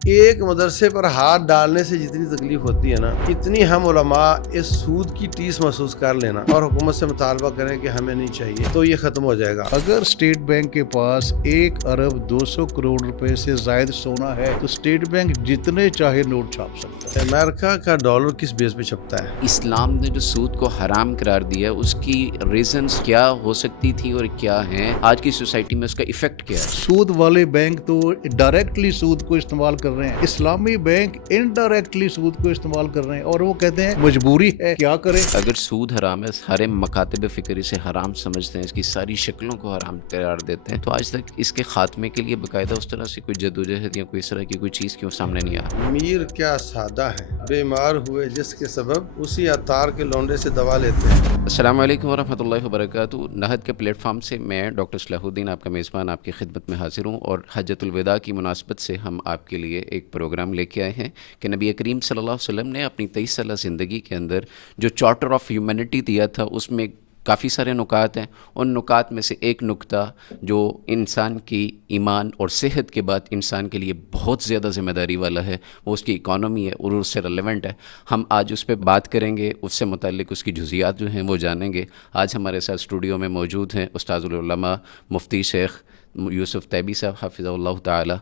ایک مدرسے پر ہاتھ ڈالنے سے جتنی تکلیف ہوتی ہے نا، اتنی ہم علماء اس سود کی ٹیس محسوس کر لینا اور حکومت سے مطالبہ کریں کہ ہمیں نہیں چاہیے، تو یہ ختم ہو جائے گا۔ اگر اسٹیٹ بینک کے پاس 1 ارب 200 کروڑ روپے سے زائد سونا ہے تو اسٹیٹ بینک جتنے چاہے نوٹ چھاپ سکتا ہے۔ امریکہ کا ڈالر کس بیس پہ چھپتا ہے؟ اسلام نے جو سود کو حرام قرار دیا اس کی ریزنز کیا ہو سکتی تھی اور کیا ہیں، آج کی سوسائٹی میں اس کا ایفیکٹ کیا ہے؟ سود والے بینک تو ڈائریکٹلی سود کو استعمال کر رہے ہیں، اسلامی بینک انڈائریکٹلی سود کو استعمال کر رہے ہیں، اور وہ کہتے ہیں مجبوری ہے، کیا کریں۔ اگر سود حرام ہے، سارے مکاتب فکر اسے حرام سمجھتے ہیں، اس کی ساری شکلوں کو حرام قرار دیتے ہیں، تو آج تک اس کے خاتمے کے لیے باقاعدہ اس طرح سے کوئی جدوجہد یا کوئی اس طرح کی کوئی چیز کیوں سامنے نہیں آ رہی؟ میر کیا سادہ ہے، بیمار ہوئے جس کے سبب اسی عطار کے لونڈے سے دوا لیتے ہیں۔ السلام علیکم ورحمۃ اللہ وبرکاتہ۔ نہد کے پلیٹ فارم سے میں ڈاکٹر صلاح الدین آپ کا میزبان آپ کی خدمت میں حاضر ہوں، اور حجۃ الوداع کی مناسبت سے ہم آپ کے لیے ایک پروگرام لے کے آئے ہیں کہ نبی کریم صلی اللہ علیہ وسلم نے اپنی 23 سالہ زندگی کے اندر جو چارٹر آف ہیومینٹی دیا تھا اس میں کافی سارے نکات ہیں۔ ان نکات میں سے ایک نکتہ جو انسان کی ایمان اور صحت کے بعد انسان کے لیے بہت زیادہ ذمہ داری والا ہے، وہ اس کی اکانومی ہے اور اس سے ریلیونٹ ہے۔ ہم آج اس پہ بات کریں گے، اس سے متعلق اس کی جزیات جو ہیں وہ جانیں گے۔ آج ہمارے ساتھ اسٹوڈیو میں موجود ہیں استاذ العلماء مفتی شیخ یوسف طیبی صاحب حافظہ اللہ تعالی۔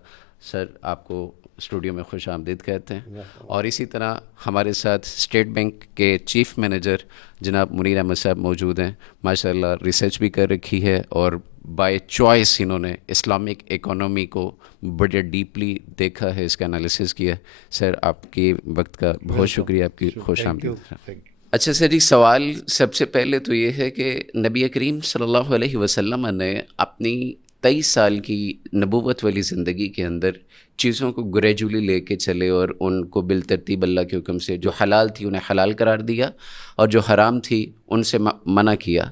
سر، آپ کو اسٹوڈیو میں خوش آمدید کہتے ہیں۔ اور اسی طرح ہمارے ساتھ اسٹیٹ بینک کے چیف مینیجر جناب منیر احمد صاحب موجود ہیں۔ ماشاء اللہ ریسرچ بھی کر رکھی ہے اور بائی چوائس انہوں نے اسلامک اکانومی کو بڑے ڈیپلی دیکھا ہے، اس کا انالیسس کیا ہے۔ سر، آپ کے وقت کا بہت شکریہ، آپ کی خوش آمدید۔ اچھا سر جی، سوال سب سے پہلے تو یہ ہے کہ نبی کریم صلی اللہ علیہ وسلم نے اپنی 23 سال کی نبوت والی زندگی کے اندر چیزوں کو گریجولی لے کے چلے اور ان کو بالترتیب اللہ کے حکم سے جو حلال تھی انہیں حلال قرار دیا اور جو حرام تھی ان سے منع کیا،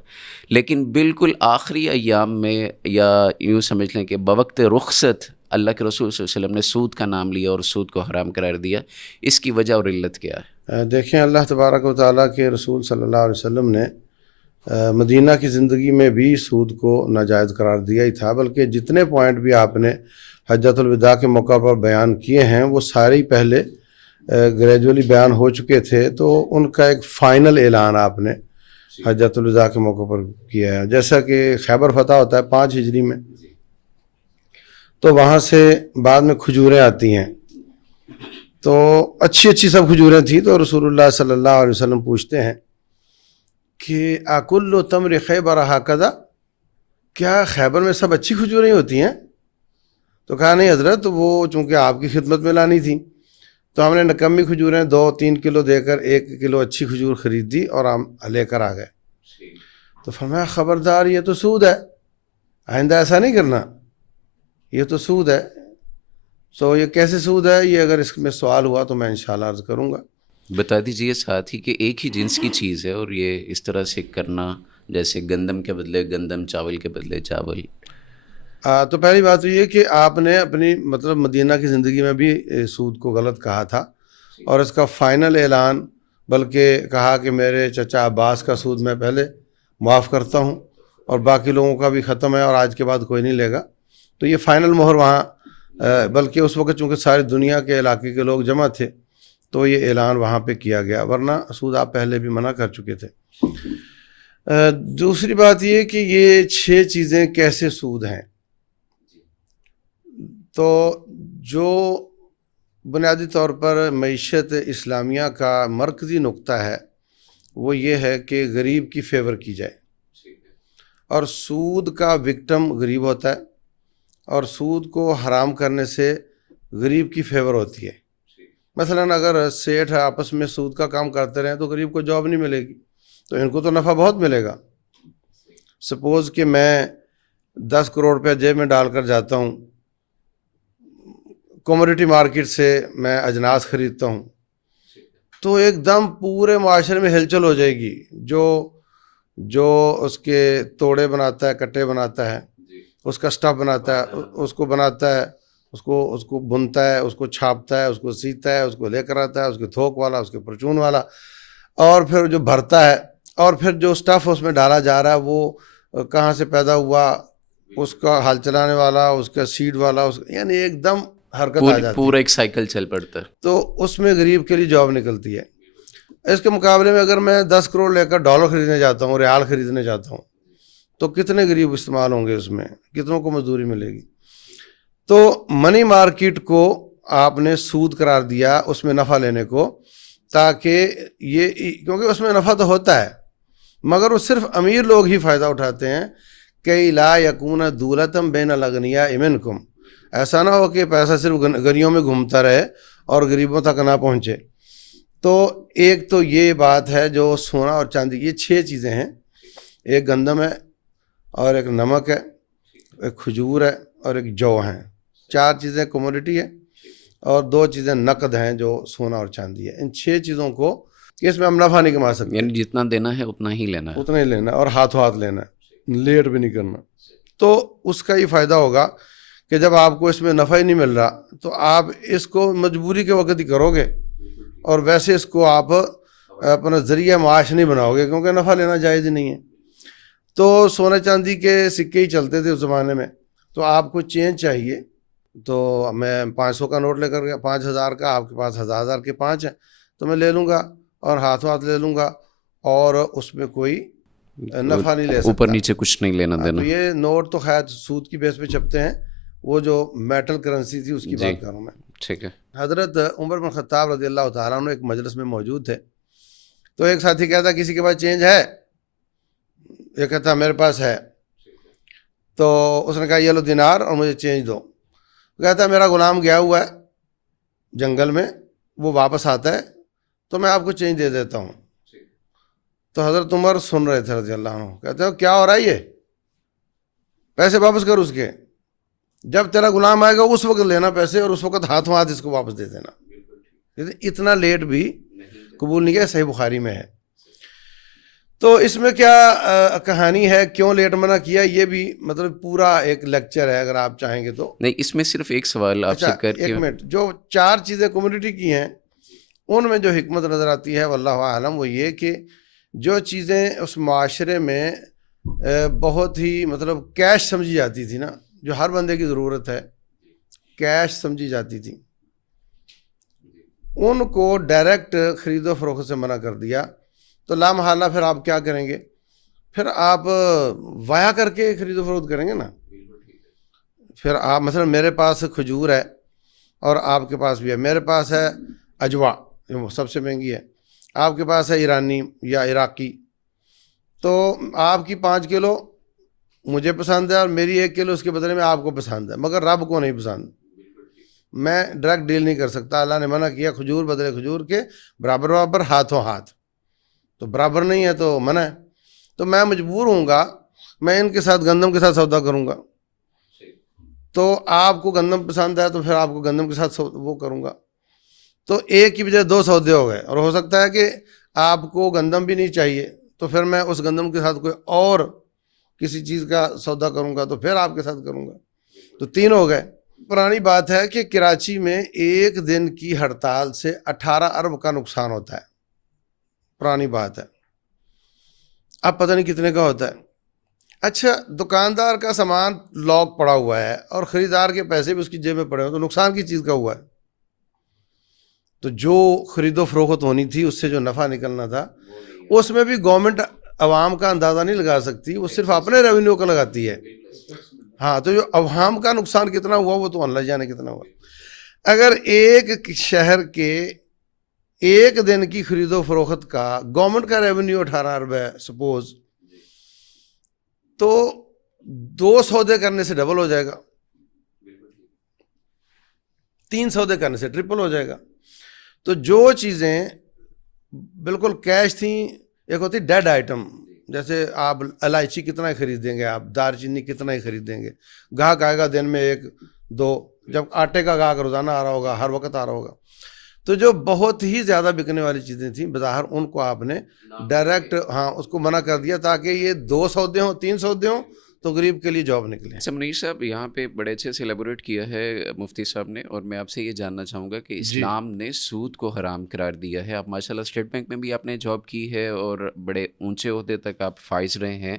لیکن بالکل آخری ایام میں یا یوں سمجھ لیں کہ بوقت رخصت اللہ کے رسول صلی اللہ علیہ وسلم نے سود کا نام لیا اور سود کو حرام قرار دیا۔ اس کی وجہ اور علت کیا ہے؟ دیکھیں، اللہ تبارک و تعالیٰ کے رسول صلی اللہ علیہ وسلم نے مدینہ کی زندگی میں بھی سود کو ناجائز قرار دیا ہی تھا، بلکہ جتنے پوائنٹ بھی آپ نے حجۃ الوداع کے موقع پر بیان کیے ہیں وہ سارے ہی پہلے گریجولی بیان ہو چکے تھے، تو ان کا ایک فائنل اعلان آپ نے حجۃ الوداع کے موقع پر کیا ہے۔ جیسا کہ خیبر فتح ہوتا ہے 5 ہجری میں، تو وہاں سے بعد میں کھجوریں آتی ہیں، تو اچھی اچھی سب کھجوریں تھیں، تو رسول اللہ صلی اللہ علیہ وسلم پوچھتے ہیں کہ اکل تمر خیبر ہکذا، کیا خیبر میں سب اچھی کھجوریں ہوتی ہیں؟ تو کہا نہیں حضرت، وہ چونکہ آپ کی خدمت میں لانی تھی تو ہم نے نکمی کھجوریں 2-3 کلو دے کر 1 کلو اچھی کھجور خرید دی اور ہم لے کر آ گئے۔ تو فرمایا خبردار، یہ تو سود ہے، آئندہ ایسا نہیں کرنا، یہ تو سود ہے۔ تو یہ کیسے سود ہے؟ یہ اگر اس میں سوال ہوا تو میں انشاءاللہ عرض کروں گا۔ بتا دیجیے ساتھ ہی کہ ایک ہی جنس کی چیز ہے اور یہ اس طرح سے کرنا، جیسے گندم کے بدلے گندم، چاول کے بدلے چاول۔ تو پہلی بات تو یہ کہ آپ نے اپنی مدینہ کی زندگی میں بھی سود کو غلط کہا تھا، اور اس کا فائنل اعلان بلکہ کہا کہ میرے چچا عباس کا سود میں پہلے معاف کرتا ہوں اور باقی لوگوں کا بھی ختم ہے اور آج کے بعد کوئی نہیں لے گا۔ تو یہ فائنل مہر وہاں، بلکہ اس وقت چونکہ ساری دنیا کے علاقے کے لوگ جمع تھے تو یہ اعلان وہاں پہ کیا گیا، ورنہ سود آپ پہلے بھی منع کر چکے تھے۔ دوسری بات یہ کہ یہ 6 چیزیں کیسے سود ہیں، تو جو بنیادی طور پر معیشت اسلامیہ کا مرکزی نقطہ ہے وہ یہ ہے کہ غریب کی فیور کی جائے، اور سود کا وکٹم غریب ہوتا ہے، اور سود کو حرام کرنے سے غریب کی فیور ہوتی ہے۔ مثلا اگر سیٹھ آپس میں سود کا کام کرتے رہیں تو غریب کو جاب نہیں ملے گی، تو ان کو تو نفع بہت ملے گا۔ سپوز کہ میں 10 کروڑ روپے جیب میں ڈال کر جاتا ہوں، کموڈیٹی مارکیٹ سے میں اجناس خریدتا ہوں، تو ایک دم پورے معاشرے میں ہلچل ہو جائے گی۔ جو اس کے توڑے بناتا ہے، کٹے بناتا ہے، اس کا سٹف بناتا ہے، اس کو بناتا ہے، اس کو بنتا ہے، اس کو چھاپتا ہے، اس کو سیتا ہے، اس کو لے کر آتا ہے، اس کے تھوک والا، اس کے پرچون والا، اور پھر جو بھرتا ہے، اور پھر جو سٹف اس میں ڈالا جا رہا ہے وہ کہاں سے پیدا ہوا، اس کا ہل چلانے والا، اس کا سیڈ والا، یعنی ایک دم حرکت آ جاتی ہے، پورا ایک سائیکل چل پڑتا ہے. تو اس میں غریب کے لیے جاب نکلتی ہے. اس کے مقابلے میں اگر میں 10 کروڑ لے کر ڈالر خریدنے جاتا ہوں، ریال خریدنے جاتا ہوں، تو کتنے غریب استعمال ہوں گے، اس میں کتنوں کو مزدوری ملے گی. تو منی مارکیٹ کو آپ نے سود قرار دیا اس میں نفع لینے کو، تاکہ یہ، کیونکہ اس میں نفع تو ہوتا ہے مگر وہ صرف امیر لوگ ہی فائدہ اٹھاتے ہیں. کہ لا یکون دولتم بین الاغنیاء منکم، ایسا نہ ہو کہ پیسہ صرف گلیوں میں گھومتا رہے اور غریبوں تک نہ پہنچے. تو ایک تو یہ بات ہے جو سونا اور چاندی، یہ 6 چیزیں ہیں، ایک گندم ہے اور ایک نمک ہے، ایک کھجور ہے اور ایک جو ہیں. 4 چیزیں کموڈٹی ہے اور 2 چیزیں نقد ہیں جو سونا اور چاندی ہے. ان 6 چیزوں کو اس میں ہم نفع نہیں کما سکتے، یعنی جتنا دینا ہے اتنا ہی لینا ہے. اتنا ہی لینا ہے اور ہاتھوں ہاتھ لینا ہے، لیٹ بھی نہیں کرنا. تو اس کا یہ فائدہ ہوگا کہ جب آپ کو اس میں نفع ہی نہیں مل رہا تو آپ اس کو مجبوری کے وقت ہی کرو گے، اور ویسے اس کو آپ اپنا ذریعہ معاش نہیں بناؤ گے، کیونکہ نفع لینا جائز ہی نہیں ہے. تو سونے چاندی کے سکے ہی چلتے تھے اس زمانے میں. تو آپ کو چینج چاہیے، تو میں 500 کا نوٹ لے کر گیا، 5000 کا، آپ کے پاس 1000 کے 5 ہیں تو میں لے لوں گا اور ہاتھوں ہاتھ لے لوں گا، اور اس میں کوئی نفع نہیں لے سکتا، اوپر نیچے کچھ نہیں لینا دینا. تو یہ نوٹ تو خیر سود کی بیس پہ چھپتے ہیں، وہ جو میٹل کرنسی تھی اس کی بات کر رہا ہوں میں. ٹھیک ہے. حضرت عمر بن خطاب رضی اللہ تعالیٰ عنہ ایک مجلس میں موجود تھے. تو ایک ساتھی کہتا کسی کے پاس چینج ہے؟ یہ کہتا میرے پاس ہے. تو اس نے کہا یہ لو دینار اور مجھے چینج دو. کہتا میرا غلام گیا ہوا ہے جنگل میں، وہ واپس آتا ہے تو میں آپ کو چینج دے دیتا ہوں. تو حضرت عمر سن رہے تھے رضی اللہ عنہ، کہتے ہو کیا ہو رہا ہے، یہ پیسے واپس کر اس کے، جب تیرا غلام آئے گا اس وقت لینا پیسے، اور اس وقت ہاتھوں ہاتھ اس کو واپس دے دینا. اتنا لیٹ بھی قبول نہیں کیا، صحیح بخاری میں ہے. تو اس میں کیا کہانی ہے، کیوں لیٹ منع کیا، یہ بھی مطلب پورا ایک لیکچر ہے، اگر آپ چاہیں گے تو. نہیں، اس میں صرف ایک سوال آپ سے کر کے، ایک منٹ، جو 4 چیزیں کمیونٹی کی ہیں ان میں جو حکمت نظر آتی ہے واللہ اعلم، وہ یہ کہ جو چیزیں اس معاشرے میں بہت ہی مطلب کیش سمجھی جاتی تھی نا، جو ہر بندے کی ضرورت ہے، کیش سمجھی جاتی تھی، ان کو ڈائریکٹ خرید و فروخت سے منع کر دیا. تو لا محالہ پھر آپ کیا کریں گے، پھر آپ وایا کر کے خرید و فروخت کریں گے نا. پھر آپ مثلا میرے پاس کھجور ہے اور آپ کے پاس بھی ہے، میرے پاس ہے اجوا جو سب سے مہنگی ہے، آپ کے پاس ہے ایرانی یا عراقی. تو آپ کی 5 کلو مجھے پسند ہے اور میری 1 کلو اس کے بدلے میں آپ کو پسند ہے، مگر رب کو نہیں پسند. میں ڈائریکٹ ڈیل نہیں کر سکتا، اللہ نے منع کیا کھجور بدلے کھجور کے، برابر برابر، ہاتھوں ہاتھ. تو برابر نہیں ہے تو منع ہے. تو میں مجبور ہوں گا، میں ان کے ساتھ گندم کے ساتھ سودا کروں گا. تو آپ کو گندم پسند ہے تو پھر آپ کو گندم کے ساتھ وہ کروں گا. تو ایک کی بجائے 2 سودے ہو گئے، اور ہو سکتا ہے کہ آپ کو گندم بھی نہیں چاہیے تو پھر میں اس گندم کے ساتھ کوئی اور کسی چیز کا سودا کروں گا تو پھر آپ کے ساتھ کروں گا. تو 3 ہو گئے. پرانی بات ہے کہ کراچی میں ایک دن کی ہڑتال سے 18 ارب کا نقصان ہوتا ہے. پرانی بات ہے، اب پتہ نہیں کتنے کا ہوتا ہے. اچھا، دکاندار کا سامان لاک پڑا ہوا ہے اور خریدار کے پیسے بھی اس کی جیب میں پڑے ہو، تو نقصان کی چیز کا ہوا ہے. تو جو خرید و فروخت ہونی تھی، اس سے جو نفع نکلنا تھا، اس میں بھی گورنمنٹ عوام کا اندازہ نہیں لگا سکتی، وہ صرف اپنے ریونیو کا لگاتی ہے. ہاں، تو جو عوام کا نقصان کتنا ہوا وہ تو اللہ جانے کتنا ہوا. اگر ایک شہر کے ایک دن کی خرید و فروخت کا گورنمنٹ کا ریونیو 18 ارب ہے سپوز، تو 2 سودے کرنے سے ڈبل ہو جائے گا، 3 سودے کرنے سے ٹرپل ہو جائے گا. تو جو چیزیں بالکل کیش تھیں، ایک ہوتی ڈیڈ آئٹم، جیسے آپ الائچی کتنا ہی خریدیں گے، آپ دار چینی کتنا ہی خریدیں گے، گاہک آئے گا دن میں 1-2، جب آٹے کا گاہک روزانہ آ رہا ہوگا، ہر وقت آ رہا ہوگا. تو جو بہت ہی زیادہ بکنے والی چیزیں تھیں بظاہر، ان کو آپ نے ڈائریکٹ اس کو منع کر دیا، تاکہ یہ 2 سودے ہوں، 3 سودے ہوں تو غریب کے لیے جاب نکلے. منیر صاحب، یہاں پہ بڑے اچھے سے ایلیبوریٹ کیا ہے مفتی صاحب نے، اور میں آپ سے یہ جاننا چاہوں گا کہ اسلام نے سود کو حرام قرار دیا ہے. آپ ماشاء اللہ اسٹیٹ بینک میں بھی آپ نے جاب کی ہے اور بڑے اونچے عہدے تک آپ فائز رہے ہیں،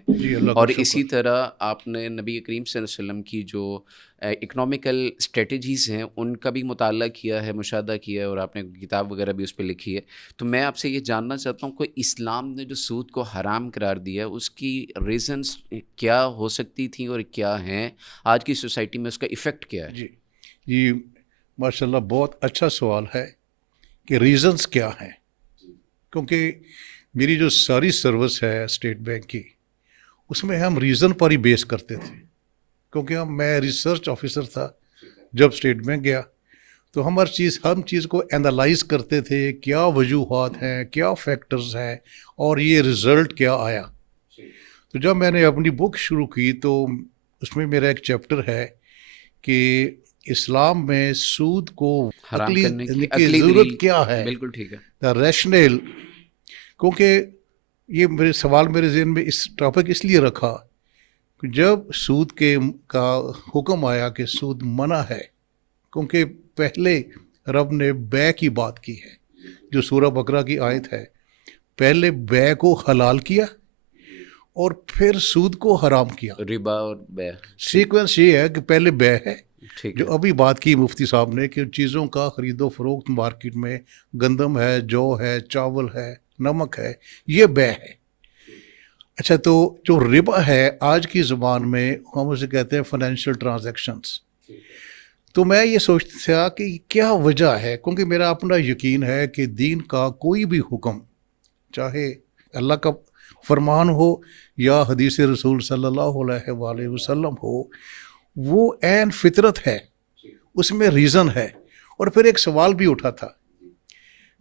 اور اسی طرح آپ نے نبی کریم صلی اللہ علیہ وسلم کی جو اکنامیکل اسٹریٹجیز ہیں ان کا بھی مطالعہ کیا ہے, مشاہدہ کیا ہے, اور آپ نے کتاب وغیرہ بھی اس پہ لکھی ہے. تو میں آپ سے یہ جاننا چاہتا ہوں کہ اسلام نے جو سود کو حرام قرار دیا ہے اس کی ریزنس کیا ہو سکتی تھیں اور کیا ہیں, آج کی سوسائٹی میں اس کا ایفیکٹ کیا ہے؟ جی ماشاء اللہ بہت اچھا سوال ہے کہ ریزنس کیا ہیں. کیونکہ میری جو ساری سروس ہے اسٹیٹ بینک کی, اس میں ہم ریزن پر ہی بیس کرتے تھے. کیونکہ میں ریسرچ آفیسر تھا جب اسٹیٹ بینک گیا, تو ہم چیز کو اینالائز کرتے تھے, کیا وجوہات ہیں, کیا فیکٹرز ہیں, اور یہ رزلٹ کیا آیا. تو جب میں نے اپنی بک شروع کی تو اس میں میرا ایک چیپٹر ہے کہ اسلام میں سود کو حرام کرنے کی عقلی ضرورت کیا ہے. بالکل ٹھیک ہے. دا ریشنل. کیونکہ یہ میرے سوال میرے ذہن میں اس ٹاپک اس لیے رکھا کہ جب سود کا حکم آیا کہ سود منع ہے, کیونکہ پہلے رب نے بے کی بات کی ہے, جو سورہ بقرہ کی آیت ہے, پہلے بے کو حلال کیا اور پھر سود کو حرام کیا. ربا اور بے سیکوینس یہ ہے کہ پہلے بے ہے, ٹھیک جو ابھی بات کی مفتی صاحب نے کہ چیزوں کا خرید و فروخت مارکیٹ میں, گندم ہے, جو ہے, چاول ہے, نمک ہے, یہ بے ہے. اچھا, تو جو ربا ہے آج کی زبان میں ہم اسے کہتے ہیں فائنینشیل ٹرانزیکشنز. تو میں یہ سوچتا تھا کہ کیا وجہ ہے, کیونکہ میرا اپنا یقین ہے کہ دین کا کوئی بھی حکم, چاہے اللہ کا فرمان ہو یا حدیث رسول صلی اللہ علیہ وآلہ وسلم ہو, وہ عین فطرت ہے, اس میں ریزن ہے. اور پھر ایک سوال بھی اٹھا تھا,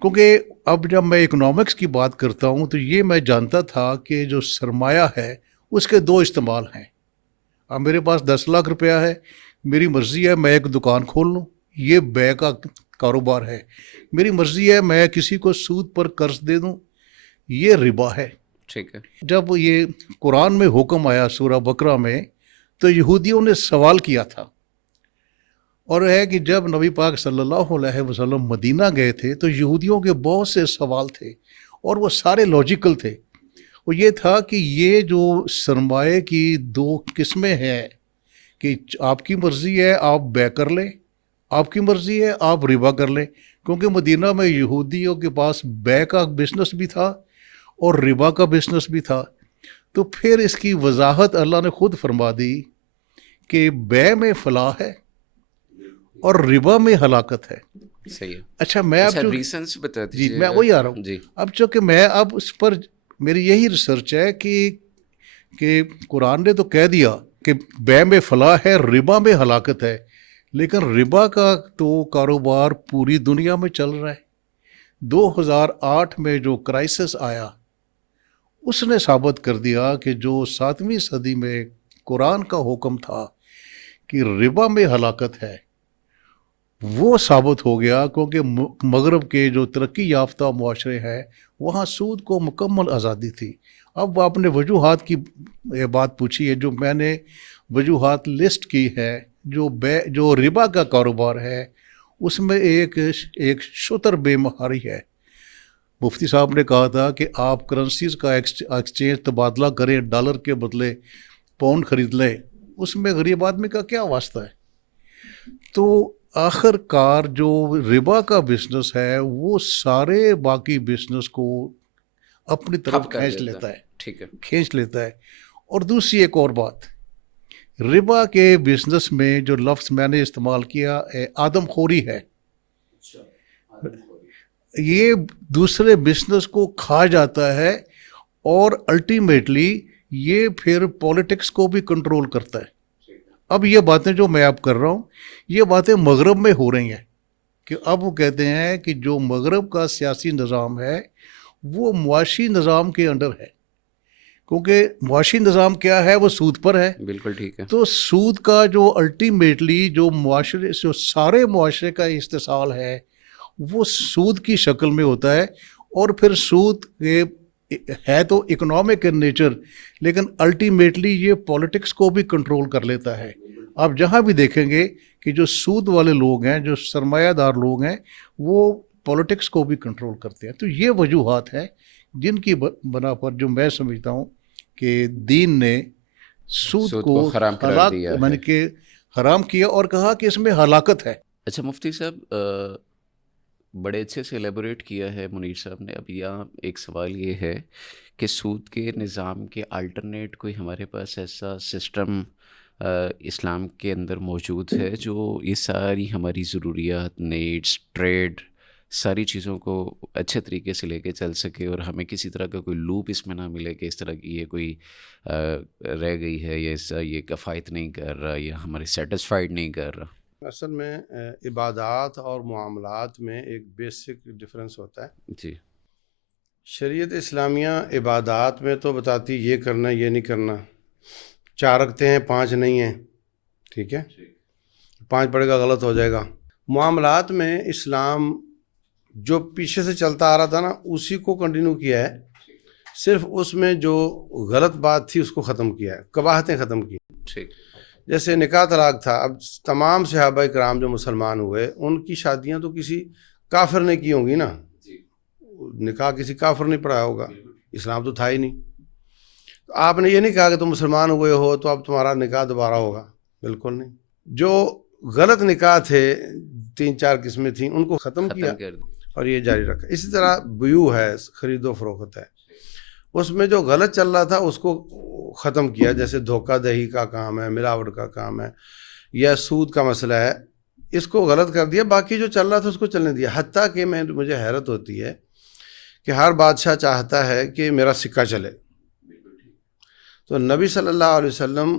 کیونکہ اب جب میں اکنامکس کی بات کرتا ہوں تو یہ میں جانتا تھا کہ جو سرمایہ ہے اس کے دو استعمال ہیں. اب میرے پاس 10 لاکھ روپیہ ہے, میری مرضی ہے میں ایک دکان کھول لوں, یہ بے کا کاروبار ہے. میری مرضی ہے میں کسی کو سود پر قرض دے دوں, یہ ربا ہے. ٹھیک ہے. جب یہ قرآن میں حکم آیا سورہ بقرہ میں, تو یہودیوں نے سوال کیا تھا, اور ہے کہ جب نبی پاک صلی اللہ علیہ وسلم مدینہ گئے تھے تو یہودیوں کے بہت سے سوال تھے, اور وہ سارے لاجیکل تھے. وہ یہ تھا کہ یہ جو سرمایے کی 2 قسمیں ہیں کہ آپ کی مرضی ہے آپ بے کر لیں, آپ کی مرضی ہے آپ ربا کر لیں. کیونکہ مدینہ میں یہودیوں کے پاس بے کا بزنس بھی تھا اور ربا کا بزنس بھی تھا. تو پھر اس کی وضاحت اللہ نے خود فرما دی کہ بے میں فلاح ہے اور ربا میں ہلاکت ہے. صحیح ہے. اچھا, میں اب ریزنس بتا دیجیے. جی میں وہی آ رہا ہوں. جی اب چونکہ میں اب اس پر میری یہی ریسرچ ہے کہ قرآن نے تو کہہ دیا کہ بے میں فلاح ہے, ربا میں ہلاکت ہے, لیکن ربا کا تو کاروبار پوری دنیا میں چل رہا ہے. 2008 میں جو کرائسس آیا اس نے ثابت کر دیا کہ جو 7ویں صدی میں قرآن کا حکم تھا کہ ربا میں ہلاکت ہے, وہ ثابت ہو گیا. کیونکہ مغرب کے جو ترقی یافتہ معاشرے ہیں وہاں سود کو مکمل آزادی تھی. اب آپ نے وجوہات کی بات پوچھی ہے, جو میں نے وجوہات لسٹ کی ہے, جو ربا کا کاروبار ہے اس میں ایک شتر بے مہاری ہے. مفتی صاحب نے کہا تھا کہ آپ کرنسیز کا ایکسچینج تبادلہ کریں, ڈالر کے بدلے پاؤنڈ خرید لیں, اس میں غریب آدمی کا کیا واسطہ ہے. تو آخر کار جو ربا کا بزنس ہے وہ سارے باقی بزنس کو اپنی طرف کھینچ لیتا ہے. ٹھیک ہے, کھینچ لیتا ہے. اور دوسری ایک اور بات, ربا کے بزنس میں جو لفظ میں نے استعمال کیا آدم خوری ہے. یہ دوسرے بزنس کو کھا جاتا ہے اور الٹیمیٹلی یہ پھر پولیٹکس کو بھی کنٹرول کرتا ہے. اب یہ باتیں جو میں اب کر رہا ہوں یہ باتیں مغرب میں ہو رہی ہیں, کہ اب وہ کہتے ہیں کہ جو مغرب کا سیاسی نظام ہے وہ معاشی نظام کے انڈر ہے. کیونکہ معاشی نظام کیا ہے, وہ سود پر ہے. بالکل ٹھیک ہے. تو سود کا جو الٹیمیٹلی جو معاشرے جو سارے معاشرے کا استحصال ہے وہ سود کی شکل میں ہوتا ہے. اور پھر سود ہے تو اکنامک ان نیچر, لیکن الٹیمیٹلی یہ پولیٹکس کو بھی کنٹرول کر لیتا ہے. آپ جہاں بھی دیکھیں گے کہ جو سود والے لوگ ہیں, جو سرمایہ دار لوگ ہیں, وہ پولیٹکس کو بھی کنٹرول کرتے ہیں. تو یہ وجوہات ہیں جن کی بنا پر جو میں سمجھتا ہوں کہ دین نے سود کو حرام قرار دیا ہے. کہ حرام کیا اور کہا کہ اس میں ہلاکت ہے۔ اچھا مفتی صاحب، بڑے اچھے سے ایلیبوریٹ کیا ہے منیر صاحب نے۔ اب یہاں ایک سوال یہ ہے کہ سود کے نظام کے الٹرنیٹ کوئی ہمارے پاس ایسا سسٹم اسلام کے اندر موجود ہے جو یہ ساری ہماری ضروریات، نیڈس، ٹریڈ، ساری چیزوں کو اچھے طریقے سے لے کے چل سکے اور ہمیں کسی طرح کا کوئی لوپ اس میں نہ ملے کہ اس طرح کی یہ کوئی رہ گئی ہے یا اس یہ کفایت نہیں کر رہا یا ہمارے سیٹسفائیڈ نہیں کر رہا؟ اصل میں عبادات اور معاملات میں ایک بیسک ڈفرنس ہوتا ہے۔ جی، شریعت اسلامیہ عبادات میں تو بتاتی یہ کرنا یہ نہیں کرنا، 4 رکھتے ہیں 5 نہیں ہیں، ٹھیک ہے، 5 پڑے گا غلط ہو جائے گا۔ معاملات میں اسلام جو پیچھے سے چلتا آ رہا تھا نا اسی کو کنٹینیو کیا ہے، صرف اس میں جو غلط بات تھی اس کو ختم کیا ہے، قباحتیں ختم کی۔ ٹھیک، جیسے نکاح طلاق تھا، اب تمام صحابہ کرام جو مسلمان ہوئے ان کی شادیاں تو کسی کافر نے کی ہوں گی نا، نکاح کسی کافر نہیں پڑھایا ہوگا، اسلام تو تھا ہی نہیں۔ تو آپ نے یہ نہیں کہا کہ تم مسلمان ہوئے ہو تو اب تمہارا نکاح دوبارہ ہوگا، بالکل نہیں۔ جو غلط نکاح تھے 3-4 قسمیں تھیں ان کو ختم کیا ختم کر دیں۔ اور یہ جاری رکھا۔ اسی طرح بیوع ہے، خرید و فروخت ہے، اس میں جو غلط چل رہا تھا اس کو ختم کیا، جیسے دھوکہ دہی کا کام ہے، ملاوٹ کا کام ہے، یا سود کا مسئلہ ہے، اس کو غلط کر دیا، باقی جو چل رہا تھا اس کو چلنے دیا۔ حتیٰ کہ مجھے حیرت ہوتی ہے کہ ہر بادشاہ چاہتا ہے کہ میرا سکہ چلے، تو نبی صلی اللہ علیہ وسلم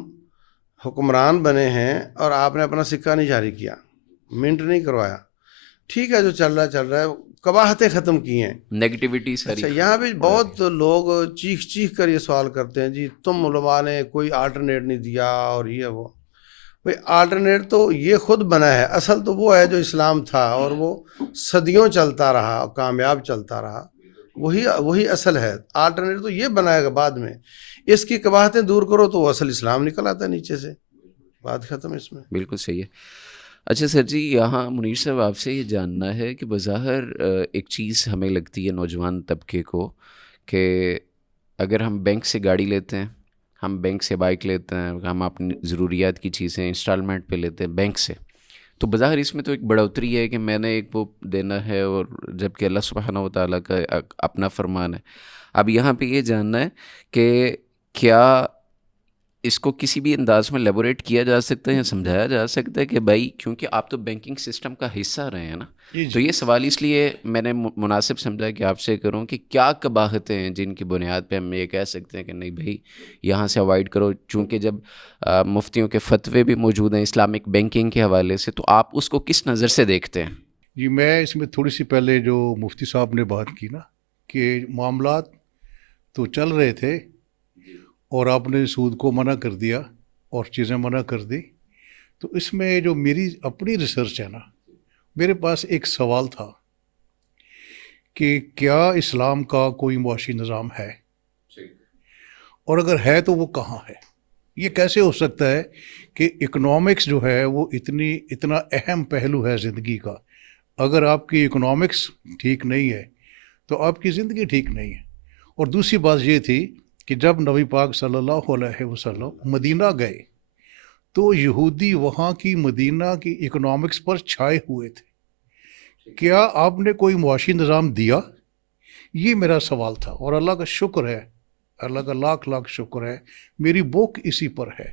حکمران بنے ہیں اور آپ نے اپنا سکہ نہیں جاری کیا، منٹ نہیں کروایا، ٹھیک ہے جو چل رہا ہے، قباحتیں ختم کی ہیں، نیگیٹیوٹی ساری۔ اچھا یہاں بھی بہت لوگ چیخ کر یہ سوال کرتے ہیں جی تم علماء نے کوئی آلٹرنیٹ نہیں دیا اور یہ وہ، بھئی آلٹرنیٹ تو یہ خود بنا ہے، اصل تو وہ ہے جو اسلام تھا اور وہ صدیوں چلتا رہا، کامیاب چلتا رہا، وہی اصل ہے۔ آلٹرنیٹ تو یہ بنائے گا بعد میں، اس کی قباحتیں دور کرو تو وہ اصل اسلام نکل آتا ہے نیچے سے، بات ختم اس میں۔ بالکل صحیح ہے۔ اچھا سر جی، یہاں منیر صاحب آپ سے یہ جاننا ہے کہ بظاہر ایک چیز ہمیں لگتی ہے نوجوان طبقے کو کہ اگر ہم بینک سے گاڑی لیتے ہیں، ہم بینک سے بائک لیتے ہیں، ہم اپنی ضروریات کی چیزیں انسٹالمنٹ پہ لیتے ہیں بینک سے، تو بظاہر اس میں تو ایک بڑھوتری ہے کہ میں نے ایک وہ دینا ہے، اور جب کہ اللہ سبحانہ و تعالیٰ کا اپنا فرمان ہے۔ اب یہاں پہ یہ جاننا ہے کہ کیا اس کو کسی بھی انداز میں لیبوریٹ کیا جا سکتا ہے یا سمجھایا جا سکتا ہے کہ بھائی کیونکہ آپ تو بینکنگ سسٹم کا حصہ رہے ہیں نا، تو یہ سوال اس لیے میں نے مناسب سمجھا کہ آپ سے کروں کہ کیا قباحتیں ہیں جن کی بنیاد پہ ہم یہ کہہ سکتے ہیں کہ نہیں بھائی یہاں سے اوائڈ کرو، چونکہ جب مفتیوں کے فتوے بھی موجود ہیں اسلامک بینکنگ کے حوالے سے، تو آپ اس کو کس نظر سے دیکھتے ہیں؟ جی میں اس میں تھوڑی سی پہلے جو مفتی صاحب نے بات کی نا کہ معاملات تو چل رہے تھے اور آپ نے سود کو منع کر دیا اور چیزیں منع کر دی، تو اس میں جو میری اپنی ریسرچ ہے نا، میرے پاس ایک سوال تھا کہ کیا اسلام کا کوئی معاشی نظام ہے، اور اگر ہے تو وہ کہاں ہے؟ یہ کیسے ہو سکتا ہے کہ اکنامکس جو ہے وہ اتنا اہم پہلو ہے زندگی کا، اگر آپ کی اکنامکس ٹھیک نہیں ہے تو آپ کی زندگی ٹھیک نہیں ہے۔ اور دوسری بات یہ تھی کہ جب نبی پاک صلی اللہ علیہ وسلم مدینہ گئے تو یہودی وہاں کی مدینہ کی اکنامکس پر چھائے ہوئے تھے، کیا آپ نے کوئی معاشی نظام دیا؟ یہ میرا سوال تھا، اور اللہ کا شکر ہے، اللہ کا لاکھ لاکھ شکر ہے، میری بک اسی پر ہے۔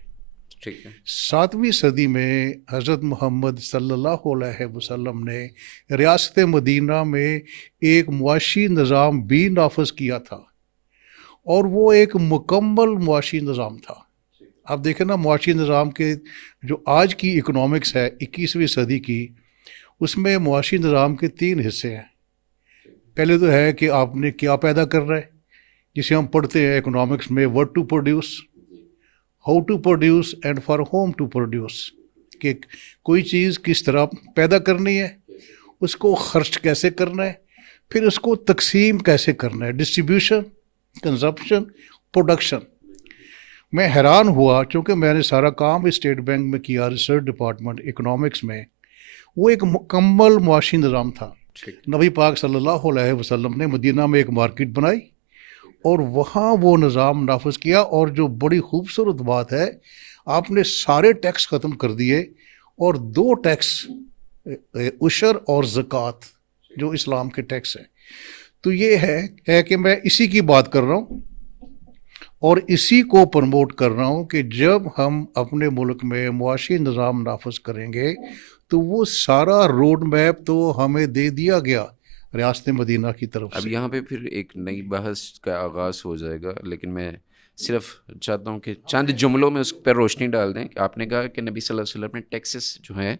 ٹھیک ہے، 7ویں صدی میں حضرت محمد صلی اللہ علیہ وسلم نے ریاست مدینہ میں ایک معاشی نظام بھی نافذ کیا تھا، اور وہ ایک مکمل معاشی نظام تھا۔ آپ دیکھیں نا معاشی نظام کے جو آج کی اکنامکس ہے 21ویں صدی کی، اس میں معاشی نظام کے 3 حصے ہیں۔ پہلے تو ہے کہ آپ نے کیا پیدا کر رہے، جسے ہم پڑھتے ہیں اکنامکس میں what to produce, how to produce and for whom to produce، کہ کوئی چیز کس طرح پیدا کرنی ہے، اس کو خرچ کیسے کرنا ہے، پھر اس کو تقسیم کیسے کرنا ہے، ڈسٹریبیوشن، کنزپشن، پروڈکشن۔ میں حیران ہوا چونکہ میں نے سارا کام اسٹیٹ بینک میں کیا، ریسرچ ڈپارٹمنٹ اکنامکس میں، وہ ایک مکمل معاشی نظام تھا۔ نبی پاک صلی اللہ علیہ وسلم نے مدینہ میں ایک مارکیٹ بنائی اور وہاں وہ نظام نافذ کیا، اور جو بڑی خوبصورت بات ہے، آپ نے سارے ٹیکس ختم کر دیے اور 2 ٹیکس عشر اور زکوٰۃ جو اسلام کے ٹیکس ہیں. تو یہ ہے کہ میں اسی کی بات کر رہا ہوں اور اسی کو پروموٹ کر رہا ہوں کہ جب ہم اپنے ملک میں معاشی نظام نافذ کریں گے تو وہ سارا روڈ میپ تو ہمیں دے دیا گیا ریاست مدینہ کی طرف اب سے. یہاں پہ پھر ایک نئی بحث کا آغاز ہو جائے گا، لیکن میں صرف چاہتا ہوں کہ چند جملوں میں اس پر روشنی ڈال دیں کہ آپ نے کہا کہ نبی صلی اللہ علیہ وسلم نے ٹیکسز جو ہیں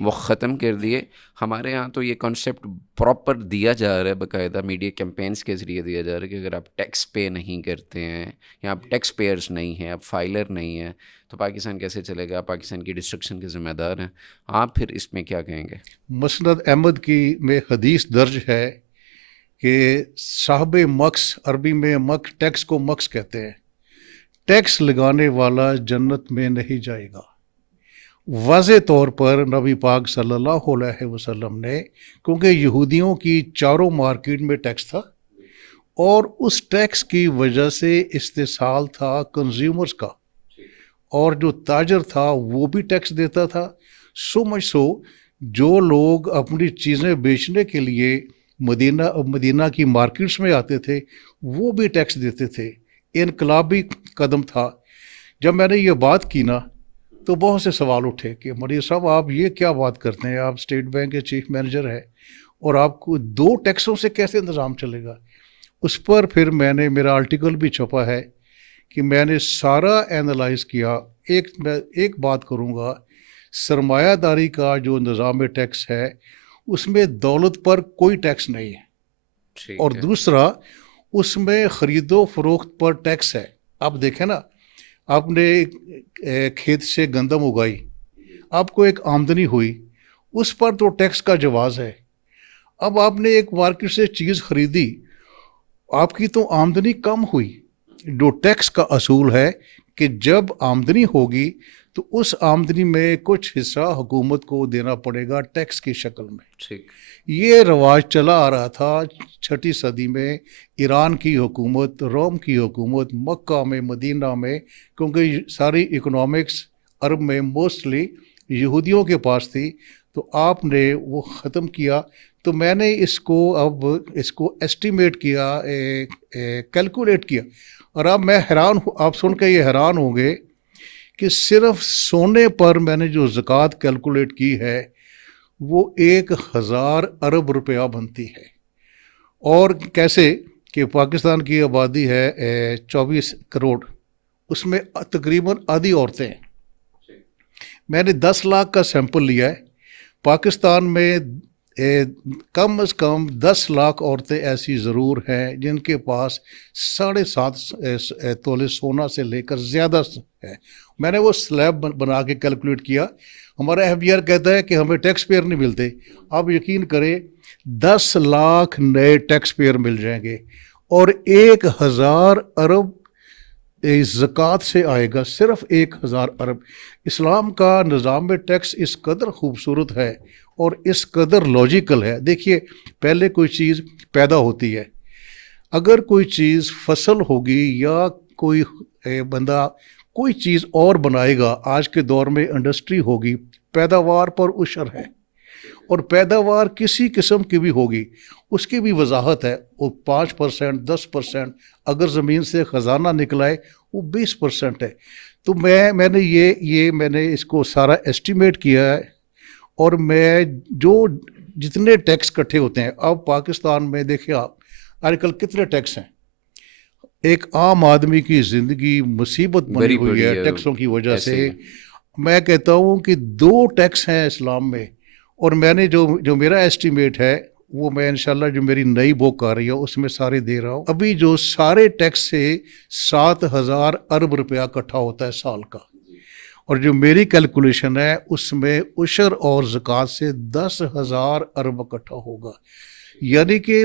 وہ ختم کر دیے. ہمارے ہاں تو یہ کانسیپٹ پراپر دیا جا رہا ہے، باقاعدہ میڈیا کیمپینز کے ذریعے دیا جا رہا ہے کہ اگر آپ ٹیکس پے نہیں کرتے ہیں یا آپ ٹیکس پیئرز نہیں ہیں، آپ فائلر نہیں ہیں، تو پاکستان کیسے چلے گا، آپ پاکستان کی ڈسٹرکشن کے ذمہ دار ہیں. آپ پھر اس میں کیا کہیں گے؟ مسند احمد کی میں حدیث درج ہے کہ صاحب مکس، عربی میں ٹیکس کو مکس کہتے ہیں، ٹیکس لگانے والا جنت میں نہیں جائے گا. واضح طور پر نبی پاک صلی اللہ علیہ وسلم نے، کیونکہ یہودیوں کی چاروں مارکیٹ میں ٹیکس تھا اور اس ٹیکس کی وجہ سے استحصال تھا کنزیومرز کا، اور جو تاجر تھا وہ بھی ٹیکس دیتا تھا. سو مچ سو جو لوگ اپنی چیزیں بیچنے کے لیے مدینہ کی مارکیٹس میں آتے تھے وہ بھی ٹیکس دیتے تھے. انقلابی قدم تھا. جب میں نے یہ بات کی نا تو بہت سے سوال اٹھے کہ مدیر صاحب آپ یہ کیا بات کرتے ہیں، آپ اسٹیٹ بینک کے چیف مینیجر ہیں اور آپ کو 2 ٹیکسوں سے کیسے نظام چلے گا. اس پر پھر میں نے، میرا آرٹیکل بھی چھپا ہے کہ میں نے سارا اینالائز کیا. میں ایک بات کروں گا، سرمایہ داری کا جو نظام ٹیکس ہے اس میں دولت پر کوئی ٹیکس نہیں ہے، اور دوسرا اس میں خرید و فروخت پر ٹیکس ہے. آپ دیکھیں نا، آپ نے کھیت سے گندم اگائی، آپ کو ایک آمدنی ہوئی، اس پر تو ٹیکس کا جواز ہے. اب آپ نے ایک مارکیٹ سے چیز خریدی، آپ کی تو آمدنی کم ہوئی. جو ٹیکس کا اصول ہے کہ جب آمدنی ہوگی تو اس آمدنی میں کچھ حصہ حکومت کو دینا پڑے گا ٹیکس کی شکل میں. ٹھیک. یہ رواج چلا آ رہا تھا 6 صدی میں. ایران کی حکومت، روم کی حکومت، مکہ میں، مدینہ میں، کیونکہ ساری اکنامکس عرب میں موسٹلی یہودیوں کے پاس تھی، تو آپ نے وہ ختم کیا. تو میں نے اس کو ایسٹیمیٹ کیا، کیلکولیٹ کیا، اور اب میں حیران ہوں، آپ سن کے یہ حیران ہوں گے کہ صرف سونے پر میں نے جو زکوٰۃ کیلکولیٹ کی ہے وہ 1000 ارب روپیہ بنتی ہے. اور کیسے کہ پاکستان کی آبادی ہے 24 کروڑ، اس میں تقریباً آدھی عورتیں ہیں. میں نے 10 لاکھ کا سیمپل لیا ہے. پاکستان میں کم از کم 10 لاکھ عورتیں ایسی ضرور ہیں جن کے پاس 7.5 تولے سونا سے لے کر زیادہ ہے. میں نے وہ سلیب بنا کے کیلکولیٹ کیا. ہمارا FBR کہتا ہے کہ ہمیں ٹیکس پیئر نہیں ملتے. آپ یقین کریں 10 لاکھ نئے ٹیکس پیئر مل جائیں گے اور 1000 ارب زکوٰۃ سے آئے گا، صرف 1000 ارب. اسلام کا نظام ٹیکس اس قدر خوبصورت ہے اور اس قدر لاجیکل ہے. دیکھیے، پہلے کوئی چیز پیدا ہوتی ہے، اگر کوئی چیز فصل ہوگی یا کوئی بندہ کوئی چیز اور بنائے گا، آج کے دور میں انڈسٹری ہوگی، پیداوار پر عشر ہے، اور پیداوار کسی قسم کی بھی ہوگی اس کی بھی وضاحت ہے. وہ 5%، 10%، اگر زمین سے خزانہ نکلائے وہ 20% ہے. تو میں نے اس کو سارا ایسٹیمیٹ کیا ہے. اور میں جتنے ٹیکس کٹھے ہوتے ہیں، اب پاکستان میں دیکھیں آپ آج کل کتنے ٹیکس ہیں. ایک عام آدمی کی زندگی مصیبت بنی ہوئی ہے ٹیکسوں کی وجہ سے. میں کہتا ہوں کہ 2 ٹیکس ہیں اسلام میں، اور میں نے جو میرا ایسٹیمیٹ ہے وہ میں انشاءاللہ جو میری نئی بک آ رہی ہے اس میں سارے دے رہا ہوں. ابھی جو سارے ٹیکس سے 7000 ارب روپیہ اکٹھا ہوتا ہے سال کا، اور جو میری کیلکولیشن ہے اس میں عشر اور زکوٰۃ سے 10,000 ارب اکٹھا ہوگا. یعنی کہ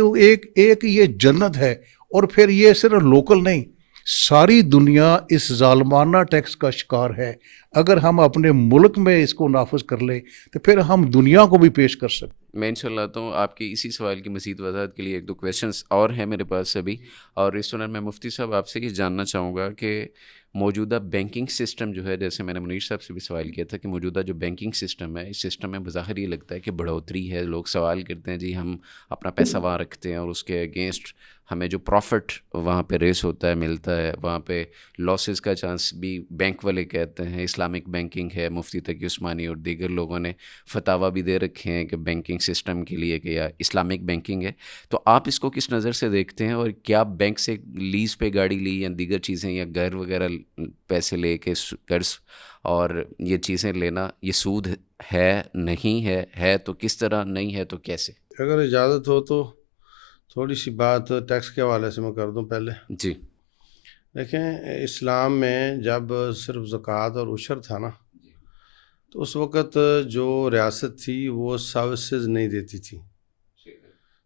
ایک یہ جنت ہے. اور پھر یہ صرف لوکل نہیں، ساری دنیا اس ظالمانہ ٹیکس کا شکار ہے. اگر ہم اپنے ملک میں اس کو نافذ کر لیں تو پھر ہم دنیا کو بھی پیش کر سکتے. میں انشاءاللہ آتا ہوں آپ کے اسی سوال کی مزید وضاحت کے لیے. ایک دو کویشچنس اور ہیں میرے پاس ابھی. اور اس دوران میں مفتی صاحب آپ سے یہ جاننا چاہوں گا کہ موجودہ بینکنگ سسٹم جو ہے، جیسے میں نے منیر صاحب سے بھی سوال کیا تھا کہ موجودہ جو بینکنگ سسٹم ہے، اس سسٹم میں بظاہر یہ لگتا ہے کہ بڑھوتری ہے. لوگ سوال کرتے ہیں جی ہم اپنا پیسہ وہاں رکھتے ہیں اور اس کے اگینسٹ ہمیں جو پروفٹ وہاں پہ ریس ہوتا ہے ملتا ہے، وہاں پہ لاسز کا چانس بھی بینک والے کہتے ہیں. اسلامک بینکنگ ہے، مفتی تقی عثمانی اور دیگر لوگوں نے فتاویٰ بھی دے رکھے ہیں کہ بینکنگ سسٹم کے لیے کہ یا اسلامک بینکنگ ہے. تو آپ اس کو کس نظر سے دیکھتے ہیں؟ اور کیا بینک سے لیز پہ گاڑی لی یا دیگر چیزیں یا گھر وغیرہ پیسے لے کے قرض اور یہ چیزیں لینا، یہ سود ہے نہیں ہے تو کس طرح، نہیں ہے تو کیسے؟ اگر اجازت ہو تو تھوڑی سی بات ٹیکس کے حوالے سے میں کر دوں پہلے. جی دیکھیں، اسلام میں جب صرف زکوٰۃ اور عشر تھا نا، تو اس وقت جو ریاست تھی وہ سروسز نہیں دیتی تھی.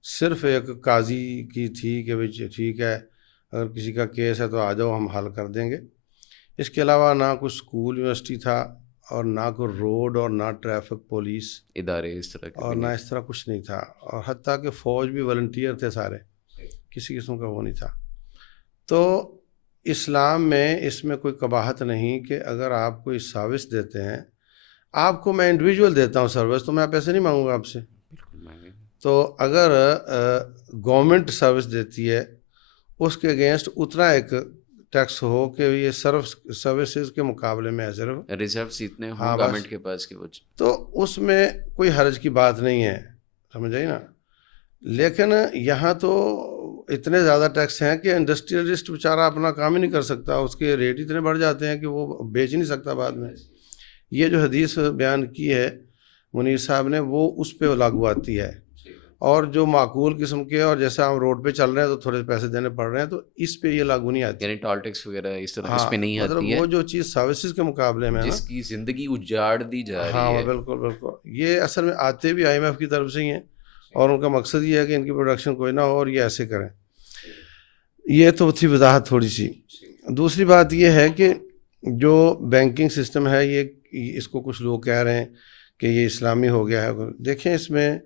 صرف ایک قاضی کی تھی کہ بھائی ٹھیک ہے اگر کسی کا کیس ہے تو آ جاؤ ہم حل کر دیں گے. اس کے علاوہ نہ کوئی اسکول یونیورسٹی تھا اور نہ کوئی روڈ اور نہ ٹریفک پولیس ادارے اس طرح کے اور نہ اس طرح کچھ نہیں تھا. اور حتیٰ کہ فوج بھی والنٹیئر تھے سارے، کسی قسم کا وہ نہیں تھا. تو اسلام میں اس میں کوئی قباحت نہیں کہ اگر آپ کوئی سروس دیتے ہیں، آپ کو میں انڈیویجول دیتا ہوں سروس تو میں پیسے نہیں مانگوں گا آپ سے. تو اگر گورنمنٹ سروس دیتی ہے اس کے اگینسٹ اتنا ایک ٹیکس ہو کہ یہ سروسز کے مقابلے میں ہے صرف ریزروس اتنے ہاں ہوں بس، گورنمنٹ کے پاس کہ وہ تو اس میں کوئی حرج کی بات نہیں ہے، سمجھ آئی نا. لیکن یہاں تو اتنے زیادہ ٹیکس ہیں کہ انڈسٹریلسٹ بیچارہ اپنا کام ہی نہیں کر سکتا، اس کے ریٹ اتنے بڑھ جاتے ہیں کہ وہ بیچ نہیں سکتا بعد میں. یہ جو حدیث بیان کی ہے منیر صاحب نے وہ اس پہ لاگو آتی ہے. اور جو معقول قسم کے اور جیسے ہم روڈ پہ چل رہے ہیں تو تھوڑے پیسے دینے پڑ رہے ہیں تو اس پہ یہ لاگو نہیں آتی. یعنی ٹول ٹیکس وغیرہ اس طرح اس ہاں پہ نہیں مطلب آتی ہے، وہ جو چیز سروسز کے مقابلے میں ہے نا، جس کی زندگی اجاڑ دی جا ہاں رہی ہے. بالکل بالکل. یہ اصل میں آتے بھی IMF کی طرف سے ہی ہیں اور ان کا مقصد یہ ہے کہ ان کی پروڈکشن کوئی نہ ہو اور یہ ایسے کریں. یہ تو تھی وضاحت تھوڑی سی. دوسری بات یہ ہے کہ جو بینکنگ سسٹم ہے یہ اس کو کچھ لوگ کہہ رہے ہیں کہ یہ اسلامی ہو گیا ہے. دیکھیں اس میں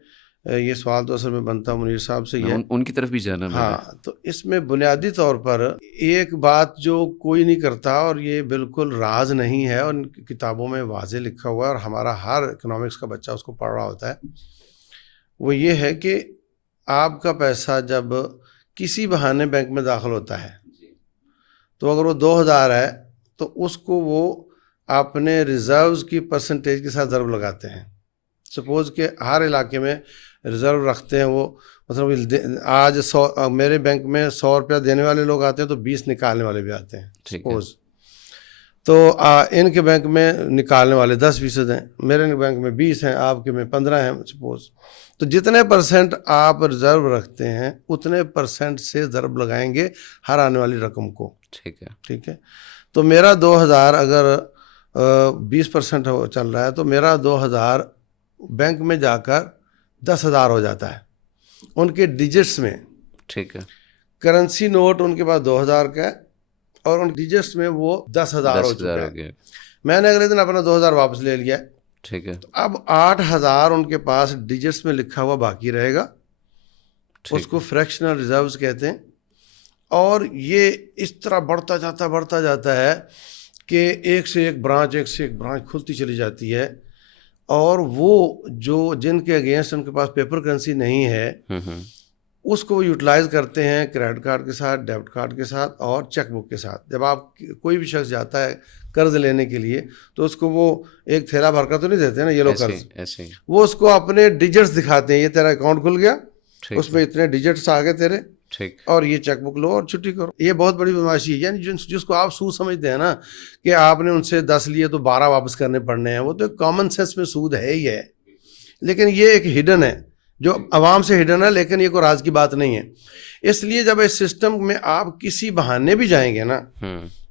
یہ سوال تو اصل میں بنتا منیر صاحب سے ہی ہے. ان کی طرف بھی جانا میں ہاں تو اس میں بنیادی طور پر ایک بات جو کوئی نہیں کرتا اور یہ بالکل راز نہیں ہے اور کتابوں میں واضح لکھا ہوا ہے اور ہمارا ہر اکنامکس کا بچہ اس کو پڑھ رہا ہوتا ہے، وہ یہ ہے کہ آپ کا پیسہ جب کسی بہانے بینک میں داخل ہوتا ہے تو اگر وہ 2000 ہے تو اس کو وہ اپنے ریزروز کی پرسنٹیج کے ساتھ ضرب لگاتے ہیں. سپوز کہ ہر علاقے میں ریزرو رکھتے ہیں وہ، مطلب آج 100 میرے بینک میں 100 روپیہ دینے والے لوگ آتے ہیں تو 20 نکالنے والے بھی آتے ہیں سپوز. تو ان کے بینک میں نکالنے والے 10% ہیں، میرے بینک میں 20 ہیں، آپ کے میں 15 ہیں سپوز. تو جتنے پرسنٹ آپ ریزرو رکھتے ہیں اتنے پرسنٹ سے ضرب لگائیں گے ہر آنے والی رقم کو. ٹھیک ہے. تو میرا 2000 اگر 20% چل رہا ہے تو میرا 2000 بینک میں جا کر 10,000 ہو جاتا ہے ان کے ڈیجٹس میں. ٹھیک ہے. کرنسی نوٹ ان کے پاس 2000 کا ہے اور ان ڈیجٹس میں وہ 10,000 ہو چکا ہے. میں نے اگلے دن اپنا 2000 واپس لے لیا. ٹھیک ہے. اب 8000 ان کے پاس ڈیجٹس میں لکھا ہوا باقی رہے گا، اس کو فریکشنل ریزروز کہتے ہیں. اور یہ اس طرح بڑھتا جاتا ہے کہ ایک سے ایک برانچ کھلتی چلی جاتی ہے. اور وہ جو جن کے اگینسٹ ان کے پاس پیپر کرنسی نہیں ہے اس کو وہ یوٹیلائز کرتے ہیں کریڈٹ کارڈ کے ساتھ، ڈیبٹ کارڈ کے ساتھ اور چیک بک کے ساتھ. جب آپ کوئی بھی شخص جاتا ہے قرض لینے کے لیے تو اس کو وہ ایک تھیلا بھر کر تو نہیں دیتے نا یہ لوگ قرض، وہ اس کو اپنے ڈیجٹس دکھاتے ہیں. یہ تیرا اکاؤنٹ کھل گیا، اس میں اتنے ڈیجٹس آ گئے تیرے، اور یہ چیک بک لو اور چھٹی کرو. یہ بہت بڑی بدماشی ہے. یعنی جس کو آپ سود سمجھتے ہیں نا کہ آپ نے ان سے 10 لیے تو 12 واپس کرنے پڑنے ہیں، وہ تو کامن سینس میں سود ہے ہی ہے. لیکن یہ ایک ہڈن ہے جو عوام سے ہڈن ہے، لیکن یہ کوئی راز کی بات نہیں ہے. اس لیے جب اس سسٹم میں آپ کسی بہانے بھی جائیں گے نا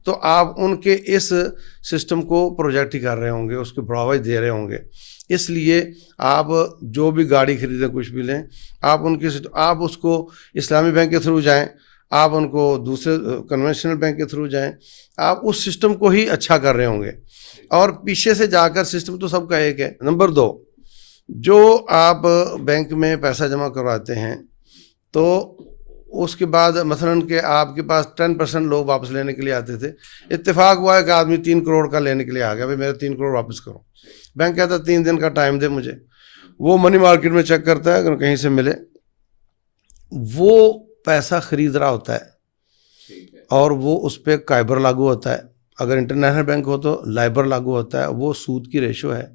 تو آپ ان کے اس سسٹم کو پروجیکٹ ہی کر رہے ہوں گے، اس کو بڑھاوا دے رہے ہوں گے. اس لیے آپ جو بھی گاڑی خریدیں، کچھ بھی لیں، آپ اس کو اسلامی بینک کے تھرو جائیں، آپ ان کو دوسرے کنونشنل بینک کے تھرو جائیں، آپ اس سسٹم کو ہی اچھا کر رہے ہوں گے. اور پیچھے سے جا کر سسٹم تو سب کا ایک ہے. نمبر 2، جو آپ بینک میں پیسہ جمع کرواتے ہیں تو اس کے بعد مثلاً کہ آپ کے پاس 10% لوگ واپس لینے کے لیے آتے تھے، اتفاق ہوا ہے کہ آدمی 3 کروڑ کا لینے کے لیے آ گیا، بھائی میرے 3 کروڑ واپس کرو، بینک کہتا ہے 3 دن کا ٹائم دے مجھے، وہ منی مارکیٹ میں چیک کرتا ہے، اگر کہیں سے ملے وہ پیسہ خرید رہا ہوتا ہے اور وہ اس پہ کائبر لاگو ہوتا ہے، اگر انٹرنیشنل بینک ہو تو لائبر لاگو ہوتا ہے، وہ سود کی ریشو ہے،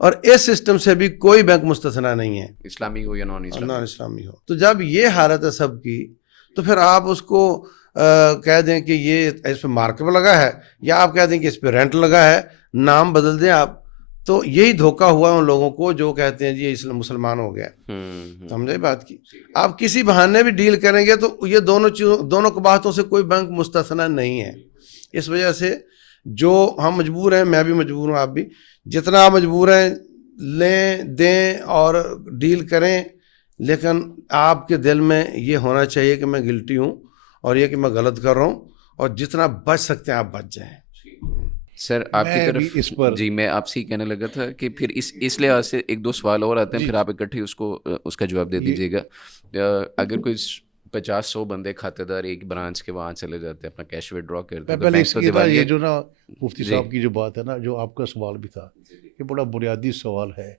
اور اس سسٹم سے بھی کوئی بینک مستثنا نہیں ہے، اسلامی ہو یا نان نان اسلامی ہو۔ تو جب یہ حالت ہے سب کی، تو پھر آپ اس کو کہہ دیں کہ یہ اس پہ مارکر لگا ہے، یا آپ کہہ دیں کہ اس پہ رینٹ لگا ہے، نام بدل دیں آپ، تو یہی دھوکہ ہوا ان لوگوں کو جو کہتے ہیں جی یہ مسلمان ہو گیا، سمجھے بات کی۔ آپ کسی بہانے بھی ڈیل کریں گے تو یہ دونوں قباحتوں سے کوئی بینک مستثنا نہیں ہے۔ اس وجہ سے جو ہم مجبور ہیں، میں بھی مجبور ہوں، آپ بھی، جتنا آپ مجبور ہیں لیں دیں اور ڈیل کریں، لیکن آپ کے دل میں یہ ہونا چاہیے کہ میں گلٹی ہوں اور یہ کہ میں غلط کر رہا ہوں، اور جتنا بچ سکتے ہیں آپ بچ جائیں۔ سر آپ کی میں طرف بھی اس پر جی میں آپ سے ہی کہنے لگا تھا کہ پھر اس لحاظ سے ایک دو سوال اور آتے ہیں، پھر آپ اکٹھے اس کا جواب دے دیجیے گا۔ اگر کوئی 50-100 بندے کھاتے دار ایک برانچ کے وہاں چلے جاتے ہیں، اپنا کیش وڈرا کرتے ہیں، تو پہلے بینک اس تو کی نا دیوالیہ یہ جو نا مفتی صاحب کی جو بات ہے نا، جو آپ کا سوال بھی تھا، یہ بڑا بنیادی سوال ہے۔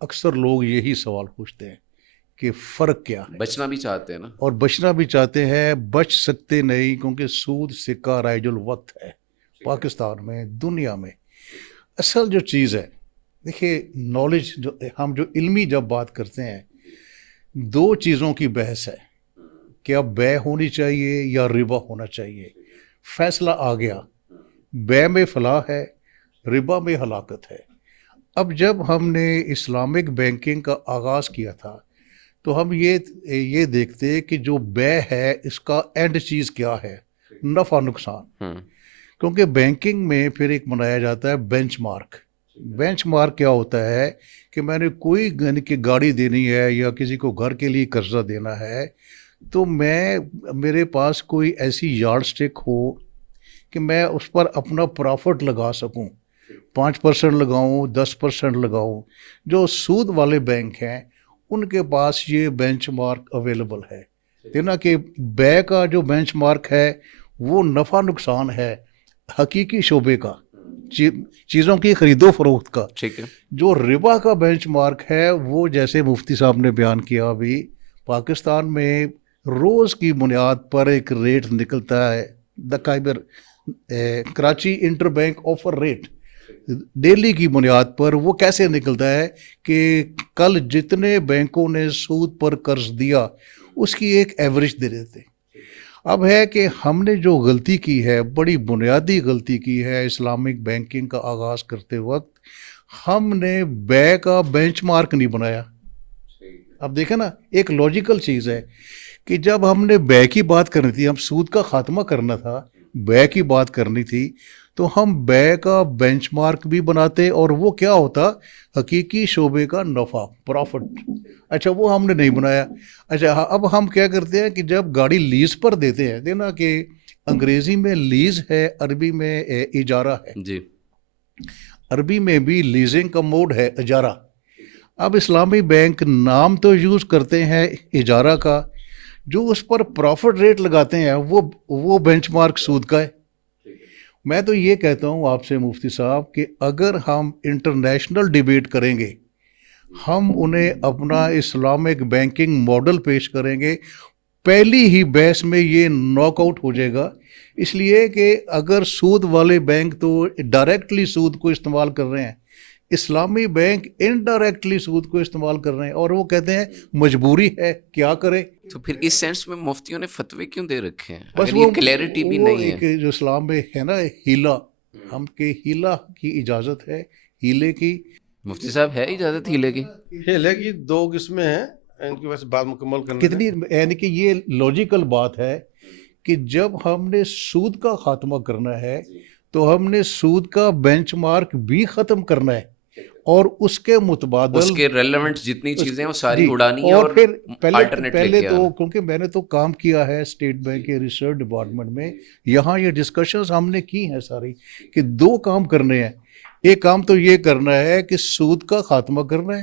اکثر لوگ یہی سوال پوچھتے ہیں کہ فرق کیا ہے، بچنا بھی چاہتے ہیں نا، اور بچنا بھی چاہتے ہیں، بچ سکتے نہیں، کیونکہ سود سکہ رائج الوقت ہے پاکستان میں، دنیا میں۔ اصل جو چیز ہے، دیکھیے نالج، ہم جو علمی جب بات کرتے ہیں، 2 چیزوں کی بحث ہے، کیا بے ہونی چاہیے یا ربا ہونا چاہیے۔ فیصلہ آ گیا، بے میں فلاح ہے، ربا میں ہلاکت ہے۔ اب جب ہم نے اسلامک بینکنگ کا آغاز کیا تھا تو ہم یہ دیکھتے کہ جو بے ہے اس کا اینڈ چیز کیا ہے، نفع نقصان۔ کیونکہ بینکنگ میں پھر ایک بنایا جاتا ہے بینچ مارک۔ بینچ مارک کیا ہوتا ہے کہ میں نے کوئی کہ گاڑی دینی ہے یا کسی کو گھر کے لیے قرضہ دینا ہے، تو میرے پاس کوئی ایسی یارڈ سٹک ہو کہ میں اس پر اپنا پرافٹ لگا سکوں، 5% لگاؤں، 10% لگاؤں۔ جو سود والے بینک ہیں ان کے پاس یہ بینچ مارک اویلیبل ہے، دینا کہ بے کا جو بینچ مارک ہے وہ نفع نقصان ہے حقیقی شعبے کا، چیزوں کی خرید و فروخت کا۔ ٹھیک ہے۔ جو ربا کا بینچ مارک ہے وہ جیسے مفتی صاحب نے بیان کیا ابھی، پاکستان میں روز کی بنیاد پر ایک ریٹ نکلتا ہے، Karachi inter bank offer rate, daily کی بنیاد پر وہ کیسے نکلتا ہے کہ کل جتنے بینکوں نے سود پر قرض دیا اس کی ایک ایوریج دے دیتے۔ اب ہے کہ ہم نے جو غلطی کی ہے، بڑی بنیادی غلطی کی ہے اسلامک بینکنگ کا آغاز کرتے وقت، ہم نے بے کا بینچ مارک نہیں بنایا۔ اب دیکھیں نا، ایک لاجیکل چیز ہے کہ جب ہم نے بے کی بات کرنی تھی، ہم سود کا خاتمہ کرنا تھا، بے کی بات کرنی تھی، تو ہم بے کا بینچ مارک بھی بناتے، اور وہ کیا ہوتا، حقیقی شعبے کا نفع، پرافٹ۔ اچھا وہ ہم نے نہیں بنایا۔ اچھا اب ہم کیا کرتے ہیں کہ جب گاڑی لیز پر دیتے ہیں، دینا کہ انگریزی میں لیز ہے، عربی میں اجارہ ہے، جی عربی میں بھی لیزنگ کا موڈ ہے اجارہ۔ اب اسلامی بینک نام تو یوز کرتے ہیں اجارہ کا، جو اس پر پرافٹ ریٹ لگاتے ہیں وہ بینچ مارک سود کا ہے۔ میں تو یہ کہتا ہوں آپ سے مفتی صاحب کہ اگر ہم انٹرنیشنل ڈیبیٹ کریں گے، ہم انہیں اپنا اسلامک بینکنگ ماڈل پیش کریں گے، پہلی ہی بحث میں یہ ناک آؤٹ ہو جائے گا، اس لیے کہ اگر سود والے بینک تو ڈائریکٹلی سود کو استعمال کر رہے ہیں، اسلامی بینک انڈائریکٹلی سود کو استعمال کر رہے ہیں، اور وہ کہتے ہیں مجبوری ہے، کیا کرے۔ تو پھر اس سینس میں مفتیوں نے فتوے کیوں دے رکھے ہیں بس اگر یہ کلیئرٹی بھی نہیں ہے؟ ایک جو اسلام میں ہے نا ہیلا، ہم کے ہیلا کی اجازت ہے، ہیلے کی۔ مفتی صاحب ہے اجازت ہیلے کی؟ ہیلے کی 2 قسمیں ہیں، ان کی ویسے بات مکمل کرنے کتنی یعنی کہ یہ لاجیکل بات ہے کہ جب ہم نے سود کا خاتمہ کرنا ہے تو ہم نے سود کا بینچ مارک بھی ختم کرنا ہے، اور اس کے متبادل اس کے ریلیونٹ جتنی چیزیں ہیں وہ ساری جی، اڑانی اور پھر الٹرنیٹ پہلے لے کے تو آنا۔ کیونکہ میں نے تو کام کیا ہے اسٹیٹ بینک کے ریسرچ ڈپارٹمنٹ میں، یہاں یہ ڈسکشنز ہم نے کی ہیں ساری کہ 2 کام کرنے ہیں۔ ایک کام تو یہ کرنا ہے کہ سود کا خاتمہ کرنا ہے،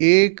1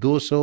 200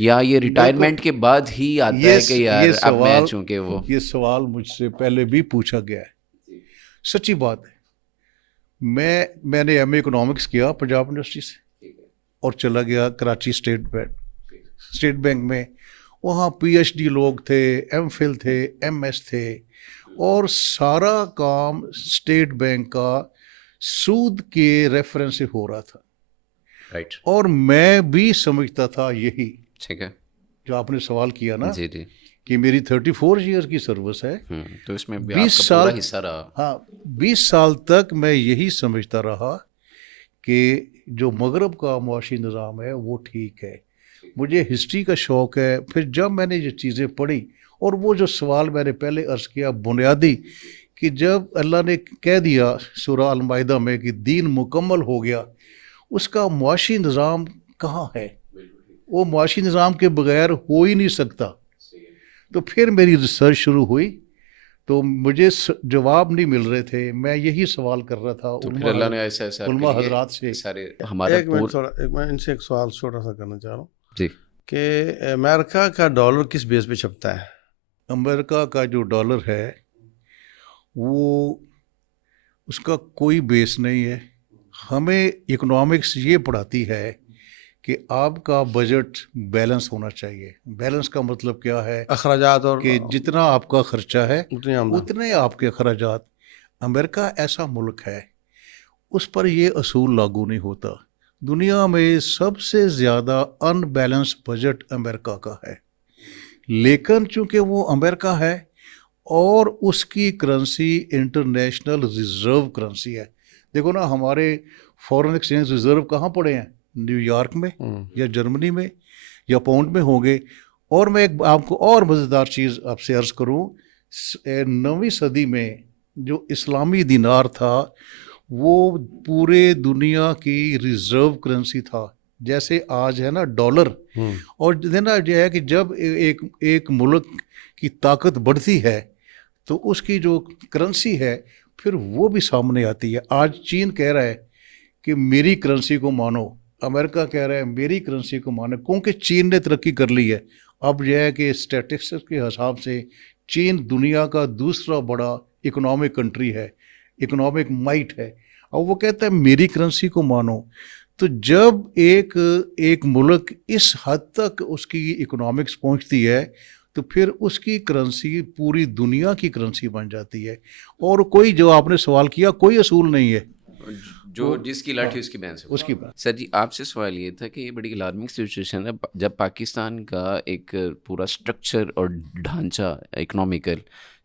یا یہ ریٹائرمنٹ کے بعد ہی آتا ہے کہ یار اب میں چونکہ وہ یہ سوال مجھ سے پہلے بھی پوچھا گیا ہے، سچی بات ہے. میں نے ایم اے اکنامکس کیا پنجاب یونیورسٹی سے اور چلا گیا کراچی اسٹیٹ بینک میں. وہاں پی ایچ ڈی لوگ تھے، ایم فل تھے، ایم ایس تھے، اور سارا کام اسٹیٹ بینک کا سود کے ریفرنس سے ہو رہا تھا. رائٹ. اور میں بھی سمجھتا تھا یہی ٹھیک ہے. جو آپ نے سوال کیا نا جی جی. کہ میری 34 ایئر کی سروس ہے، تو اس میں بھی 20 آپ کا سال پورا حصہ رہا. ہاں 20 سال تک میں یہی سمجھتا رہا کہ جو مغرب کا معاشی نظام ہے وہ ٹھیک ہے. مجھے ہسٹری کا شوق ہے. پھر جب میں نے یہ چیزیں پڑھی، اور وہ جو سوال میں نے پہلے عرض کیا بنیادی، کہ جب اللہ نے کہہ دیا سورہ المائدہ میں کہ دین مکمل ہو گیا، اس کا معاشی نظام کہاں ہے؟ وہ معاشی نظام کے بغیر ہو ہی نہیں سکتا. تو پھر میری ریسرچ شروع ہوئی، تو مجھے جواب نہیں مل رہے تھے. میں یہی سوال کر رہا تھا تو پھر اللہ نے ایسا ایسا علماء حضرات سے. سارے ہمارا ایک میں ان سے ایک سوال چھوٹا سا کرنا چاہ رہا ہوں جی کہ امریکہ کا ڈالر کس بیس پہ چھپتا ہے؟ امریکہ کا جو ڈالر ہے وہ اس کا کوئی بیس نہیں ہے. ہمیں اکنامکس یہ پڑھاتی ہے کہ آپ کا بجٹ بیلنس ہونا چاہیے. بیلنس کا مطلب کیا ہے؟ اخراجات اور کہ جتنا آپ کا خرچہ ہے اتنی آمدن. اتنے آپ کے اخراجات. امریکہ ایسا ملک ہے اس پر یہ اصول لاگو نہیں ہوتا. دنیا میں سب سے زیادہ ان بیلنس بجٹ امریکہ کا ہے، لیکن چونکہ وہ امریکہ ہے اور اس کی کرنسی انٹرنیشنل ریزرو کرنسی ہے. دیکھو نا، ہمارے فورن ایکسچینج ریزرو کہاں پڑے ہیں؟ نیو یارک میں یا جرمنی میں یا پاؤنڈ میں ہوں گے. اور میں ایک آپ کو اور مزیدار چیز آپ سے عرض کروں، 9ویں صدی میں جو اسلامی دینار تھا وہ پورے دنیا کی ریزرو کرنسی تھا، جیسے آج ہے نا ڈالر. اور دینا یہ ہے کہ جب ایک ملک کی طاقت بڑھتی ہے تو اس کی جو کرنسی ہے پھر وہ بھی سامنے آتی ہے. آج چین کہہ رہا ہے کہ میری کرنسی کو مانو، امریکہ کہہ رہا ہے میری کرنسی کو مانو، کیونکہ چین نے ترقی کر لی ہے. اب یہ ہے کہ اسٹیٹسٹکس کے حساب سے چین دنیا کا دوسرا بڑا اکنامک کنٹری ہے، اکنامک مائٹ ہے. اور وہ کہتا ہے میری کرنسی کو مانو. تو جب ایک ملک اس حد تک اس کی اکنامکس پہنچتی ہے تو پھر اس کی کرنسی پوری دنیا کی کرنسی بن جاتی ہے. اور کوئی، جو آپ نے سوال کیا، کوئی اصول نہیں ہے، جو جس کی لاٹھی اس کی بہن سے. اس کی بات. سر جی، آپ سے سوال یہ تھا کہ یہ بڑی الارمنگ سچویشن ہے جب پاکستان کا ایک پورا سٹرکچر اور ڈھانچہ اکنامیکل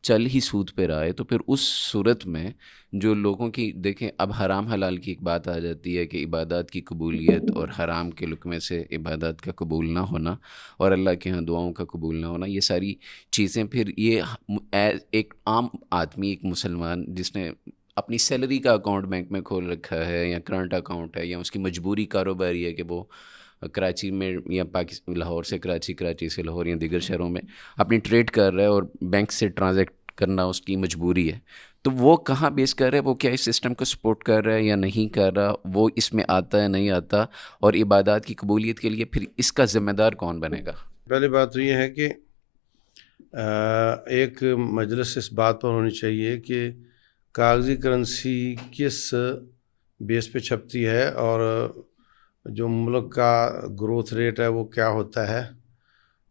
چل ہی سود پہ رہا ہے، تو پھر اس صورت میں جو لوگوں کی دیکھیں، اب حرام حلال کی ایک بات آ جاتی ہے کہ عبادات کی قبولیت اور حرام کے لقمے سے عبادات کا قبول نہ ہونا اور اللہ کے ہاں دعاؤں کا قبول نہ ہونا، یہ ساری چیزیں پھر یہ ایک عام آدمی، ایک مسلمان جس نے اپنی سیلری کا اکاؤنٹ بینک میں کھول رکھا ہے یا کرنٹ اکاؤنٹ ہے یا اس کی مجبوری کاروباری ہے کہ وہ کراچی میں یا لاہور سے کراچی، کراچی سے لاہور یا دیگر شہروں میں اپنی ٹریڈ کر رہا ہے اور بینک سے ٹرانزیکٹ کرنا اس کی مجبوری ہے، تو وہ کہاں بیس کر رہا ہے؟ وہ کیا اس سسٹم کو سپورٹ کر رہا ہے یا نہیں کر رہا؟ وہ اس میں آتا ہے نہیں آتا؟ اور عبادات کی قبولیت کے لیے پھر اس کا ذمہ دار کون بنے گا؟ پہلی بات تو یہ ہے کہ ایک مجلس اس بات پر ہونی چاہیے کہ کاغذی کرنسی کس بیس پہ چھپتی ہے اور جو ملک کا گروتھ ریٹ ہے وہ کیا ہوتا ہے.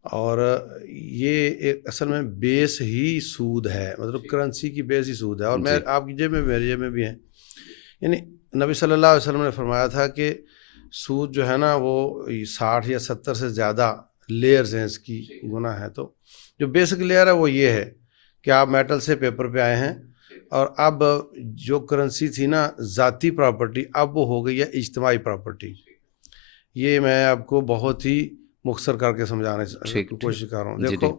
اور یہ ایک اصل میں بیس ہی سود ہے، مطلب کرنسی کی بیس ہی سود ہے. اور میں آپ کی جیب میں، میری جیب میں بھی ہے. یعنی نبی صلی اللہ علیہ وسلم نے فرمایا تھا کہ سود جو ہے نا وہ 60 یا 70 سے زیادہ لیئرز ہیں اس کی، گناہ ہے. تو جو بیسک لیئر ہے وہ یہ ہے کہ آپ میٹل سے پیپر پہ آئے ہیں، اور اب جو کرنسی تھی نا ذاتی پراپرٹی، اب وہ ہو گئی ہے اجتماعی پراپرٹی. یہ میں آپ کو بہت ہی مختصر کر کے سمجھانے کی کوشش کر رہا ہوں. دیکھو،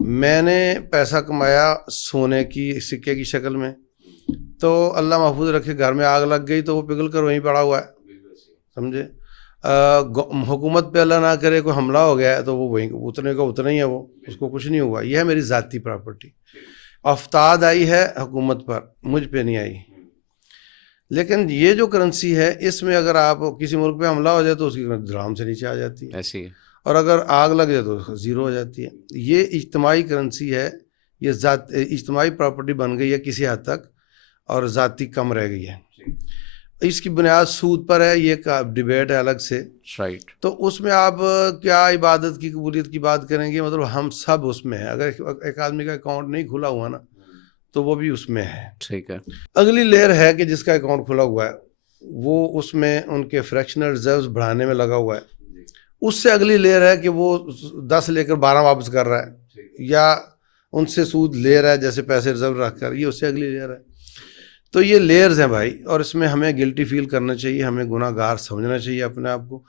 میں نے پیسہ کمایا سونے کی سکے کی شکل میں، تو اللہ محفوظ رکھے گھر میں آگ لگ گئی تو وہ پگھل کر وہیں پڑا ہوا ہے، سمجھے. حکومت پہ اللہ نہ کرے کوئی حملہ ہو گیا ہے تو وہ وہیں اتنے کا اتنا ہی ہے، وہ اس کو کچھ نہیں ہوا. یہ ہے میری ذاتی پراپرٹی. افتاد آئی ہے حکومت پر، مجھ پہ نہیں آئی. لیکن یہ جو کرنسی ہے اس میں اگر آپ کسی ملک پہ حملہ ہو جائے تو اس کی درہم سے نیچے آ جاتی ہے. ایسی اور اگر آگ لگ جائے تو زیرو ہو جاتی ہے. یہ اجتماعی کرنسی ہے, یہ اجتماعی پراپرٹی بن گئی ہے کسی حد تک, اور ذاتی کم رہ گئی ہے. اس کی بنیاد سود پر ہے, یہ ایک ڈبیٹ ہے الگ سے. رائٹ. تو اس میں آپ کیا عبادت کی قبولیت کی بات کریں گے, مطلب ہم سب اس میں ہیں. اگر ایک آدمی کا اکاؤنٹ نہیں کھلا ہوا نا تو وہ بھی اس میں ہے. ٹھیک ہے. اگلی لیئر ہے کہ جس کا اکاؤنٹ کھلا ہوا ہے وہ اس میں ان کے فریکشنل ریزروز بڑھانے میں لگا ہوا ہے. اس سے اگلی لیئر ہے کہ وہ 10 لے کر 12 واپس کر رہا ہے, یا ان سے سود لے رہا ہے جیسے پیسے ریزرو رکھ کر. یہ اس سے اگلی لیئر ہے. تو یہ لیئرز ہیں بھائی, اور اس میں ہمیں گلٹی فیل کرنا چاہیے, ہمیں گناہ گار سمجھنا چاہیے اپنے آپ کو,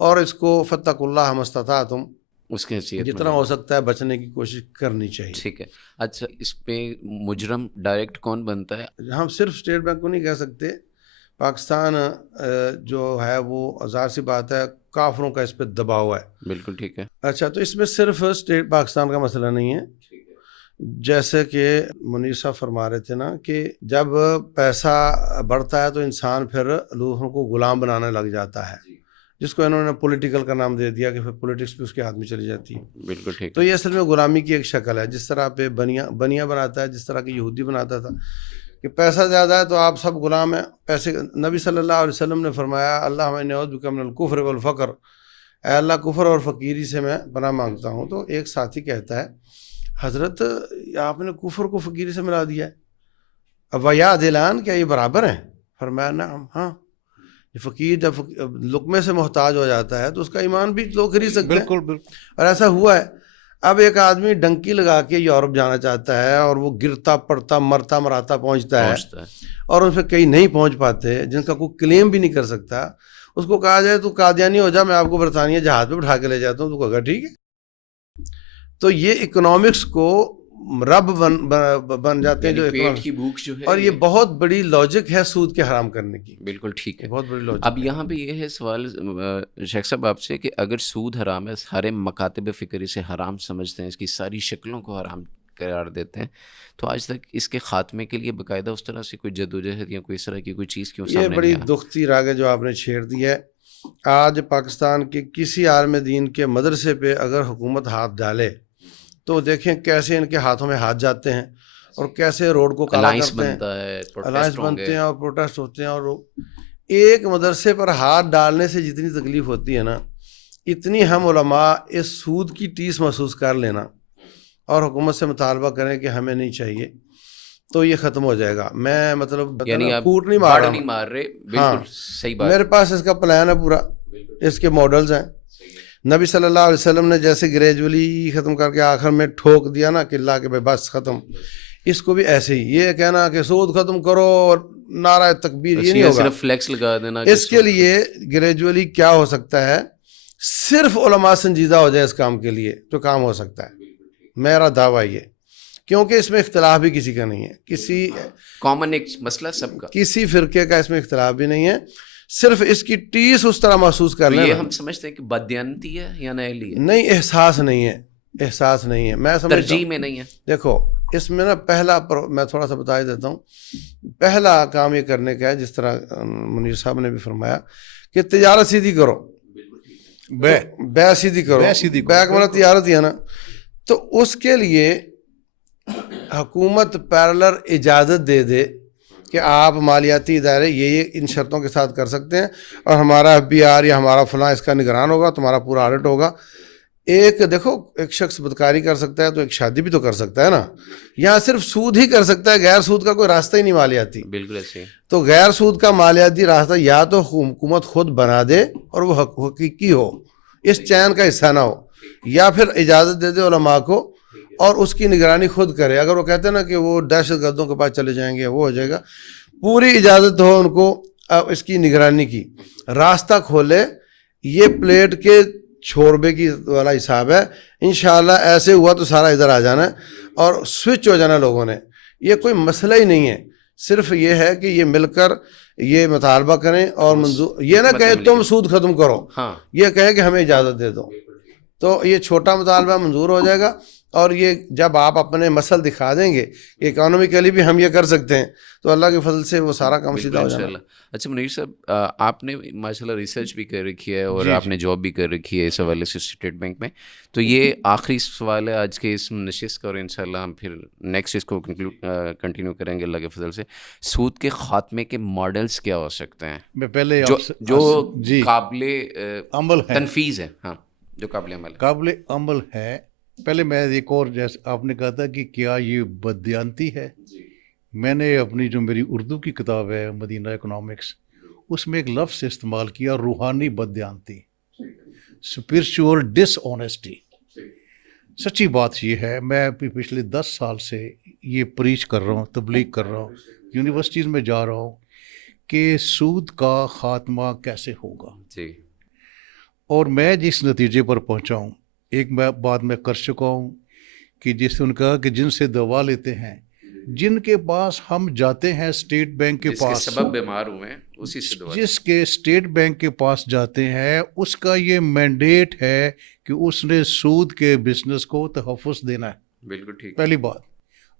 اور اس کو فاتقوا اللہ ما استطعتم, اس کی حیثیت جتنا ہو سکتا ہے بچنے کی کوشش کرنی چاہیے. ٹھیک ہے. اچھا, اس پہ مجرم ڈائریکٹ کون بنتا ہے؟ ہم صرف اسٹیٹ بینک کو نہیں کہہ سکتے. پاکستان جو ہے وہ ظاہر سی بات ہے کافروں کا اس پہ دباؤ ہے. بالکل ٹھیک ہے. اچھا, تو اس میں صرف اسٹیٹ پاکستان کا مسئلہ نہیں ہے. جیسے کہ منیر صاحب فرما رہے تھے نا کہ جب پیسہ بڑھتا ہے تو انسان پھر لوگوں کو غلام بنانے لگ جاتا ہے, جس کو انہوں نے پولیٹیکل کا نام دے دیا کہ پھر پولیٹکس بھی اس کے ہاتھ میں چلی جاتی ہے. بالکل ٹھیک. تو یہ اصل میں غلامی کی ایک شکل ہے. جس طرح پہ بنیا بناتا ہے, جس طرح کہ یہودی بناتا تھا کہ پیسہ زیادہ ہے تو آپ سب غلام ہیں. پیسے نبی صلی اللہ علیہ وسلم نے فرمایا اللہم انی اعوذ بک من الکفر والفقر, اے اللہ کفر اور فقیری سے میں پناہ مانگتا ہوں. تو ایک ساتھی کہتا ہے حضرت آپ نے کفر کو فقیری سے ملا دیا ہے, اب یا دلان کیا یہ برابر ہیں؟ فرمایا نعم, ہاں. یہ فقیر جب لقمے سے محتاج ہو جاتا ہے تو اس کا ایمان بھی لوگ خرید سکتے ہیں. بالکل بالکل. اور ایسا ہوا ہے. اب ایک آدمی ڈنکی لگا کے یورپ جانا چاہتا ہے اور وہ گرتا پڑتا مرتا مراتا پہنچتا ہے, اور ان پہ کئی نہیں پہنچ پاتے جن کا کوئی کلیم بھی نہیں کر سکتا. اس کو کہا جائے تو قادیانی ہو جا, میں آپ کو برطانیہ جہاز پہ بٹھا کے لے جاتا ہوں, تو کہا ٹھیک ہے. تو یہ اکنامکس کو رب بن جاتے ہیں, جو پیٹ کی بھوک جو ہے, اور یہ بہت بڑی لاجک ہے سود کے حرام کرنے کی. بالکل ٹھیک ہے, بہت بڑی لاجک. اب یہاں پہ یہ ہے سوال شیخ صاحب آپ سے کہ اگر سود حرام ہے, سارے مکاتب فکری سے حرام سمجھتے ہیں, اس کی ساری شکلوں کو حرام قرار دیتے ہیں, تو آج تک اس کے خاتمے کے لیے باقاعدہ اس طرح سے کوئی جدوجہد یا کوئی اس طرح کی کوئی چیز کیوں سامنے یہ بڑی دکھتی راگ ہے جو آپ نے چھیڑ دی ہے. آج پاکستان کے کسی عالم دین کے مدرسے پہ اگر حکومت ہاتھ ڈالے تو دیکھیں کیسے ان کے ہاتھوں میں ہاتھ جاتے ہیں, اور کیسے روڈ کو کالا کرتے ہیں, الائنس بنتے ہیں اور پروٹیسٹ ہوتے ہیں. اور ایک مدرسے پر ہاتھ ڈالنے سے جتنی تکلیف ہوتی ہے نا, اتنی ہم علماء اس سود کی ٹیس محسوس کر لینا اور حکومت سے مطالبہ کریں کہ ہمیں نہیں چاہیے, تو یہ ختم ہو جائے گا. میں مطلب کوٹ نہیں مار رہے. بالکل صحیح بات. میرے پاس اس کا پلان ہے پورا, اس کے ماڈلز ہیں. نبی صلی اللہ علیہ وسلم نے جیسے گریجولی ختم کر کے آخر میں ٹھوک دیا نا کہ اللہ کے بس ختم, اس کو بھی ایسے ہی یہ کہنا کہ سود ختم کرو اور نعرہ تکبیر, یہ نہیں ہوگا. صرف فلیکس لگا دینا. اس کے لیے گریجولی کیا ہو سکتا ہے, صرف علماء سنجیدہ ہو جائے اس کام کے لیے تو کام ہو سکتا ہے. میرا دعویٰ یہ, کیونکہ اس میں اختلاف بھی کسی کا نہیں ہے, کسی کامن ایک مسئلہ سب کا, کسی فرقے کا اس میں اختلاف بھی نہیں ہے. صرف اس کی ٹیس اس طرح محسوس کر لیں. یہ ہم سمجھتے ہیں کہ بددیانتی ہے یا نائلی ہے؟ نہیں, احساس نہیں ہے, احساس نہیں ہے. میں سمجھتا ہوں ترجیح میں نہیں ہے. دیکھو اس میں نا پہلا میں تھوڑا سا بتا ہی دیتا ہوں. پہلا کام یہ کرنے کا ہے, جس طرح منیر صاحب نے بھی فرمایا کہ تجارت سیدھی کرو, بے سیدھی کرو. بے کا مطلب تجارت ہی ہے نا. تو اس کے لیے حکومت پیرلر اجازت دے دے کہ آپ مالیاتی ادارے یہ ان شرطوں کے ساتھ کر سکتے ہیں, اور ہمارا FBR یا ہمارا فلاں اس کا نگران ہوگا, تمہارا پورا آڈٹ ہوگا. ایک دیکھو, ایک شخص بدکاری کر سکتا ہے تو ایک شادی بھی تو کر سکتا ہے نا. یہاں صرف سود ہی کر سکتا ہے, غیر سود کا کوئی راستہ ہی نہیں مالیاتی. بالکل ایسے. تو غیر سود کا مالیاتی راستہ یا تو حکومت خود بنا دے اور وہ حقیقی ہو, اس چین کا حصہ نہ ہو, یا پھر اجازت دے دے علماء کو اور اس کی نگرانی خود کرے. اگر وہ کہتے ہیں نا کہ وہ دہشت گردوں کے پاس چلے جائیں گے, وہ ہو جائے گا. پوری اجازت ہو ان کو اس کی نگرانی کی, راستہ کھولے. یہ پلیٹ کے چھوربے کی والا حساب ہے. انشاءاللہ ایسے ہوا تو سارا ادھر آ جانا ہے اور سوئچ ہو جانا لوگوں نے. یہ کوئی مسئلہ ہی نہیں ہے, صرف یہ ہے کہ یہ مل کر یہ مطالبہ کریں اور منظور, یہ نہ کہے تم سود ختم کرو, یہ کہے کہ ہمیں اجازت دے دو. تو یہ چھوٹا مطالبہ منظور ہو جائے گا. اور یہ جب آپ اپنے مسل دکھا دیں گے کہ اکانومیکلی بھی ہم یہ کر سکتے ہیں تو اللہ کے فضل سے وہ سارا کام سیدھا ہو جانا. انشاءاللہ. اچھا منیر صاحب، آپ نے ماشاء اللہ ریسرچ بھی کر رکھی ہے اور آپ نے جاب بھی کر رکھی ہے اس حوالے سے اسٹیٹ بینک میں، تو یہ آخری سوال ہے آج کے اس نشست کا، اور انشاءاللہ ہم پھر نیکسٹ اس کو کنٹینیو کریں گے اللہ کے فضل سے. سود کے خاتمے کے ماڈلز کیا ہو سکتے ہیں میں پہلے جو قابل عمل ہے، تنفیذ ہے؟ ہاں، جو قابل عمل ہے. پہلے میں ایک اور، جیسے آپ نے کہا تھا کہ کیا یہ بددیانتی ہے، میں نے اپنی جو میری اردو کی کتاب ہے مدینہ اکنامکس، اس میں ایک لفظ استعمال کیا، روحانی بددیانتی، اسپرچول ڈس آنیسٹی. سچی بات یہ ہے، میں پچھلے 10 سال سے یہ پریچ کر رہا ہوں، تبلیغ کر رہا ہوں، یونیورسٹیز میں جا رہا ہوں کہ سود کا خاتمہ کیسے ہوگا. جی. اور میں جس نتیجے پر پہنچا ہوں، ایک بات میں کر چکا ہوں کہ جس نے کہا کہ جن سے دوا لیتے ہیں، جن کے پاس ہم جاتے ہیں اسٹیٹ بینک کے پاس، سبب بیمار ہوئے ہیں اسی سے دوا، جس کے اسٹیٹ بینک کے پاس جاتے ہیں، اس کا یہ مینڈیٹ ہے کہ اس نے سود کے بزنس کو تحفظ دینا ہے. بالکل ٹھیک. پہلی بات.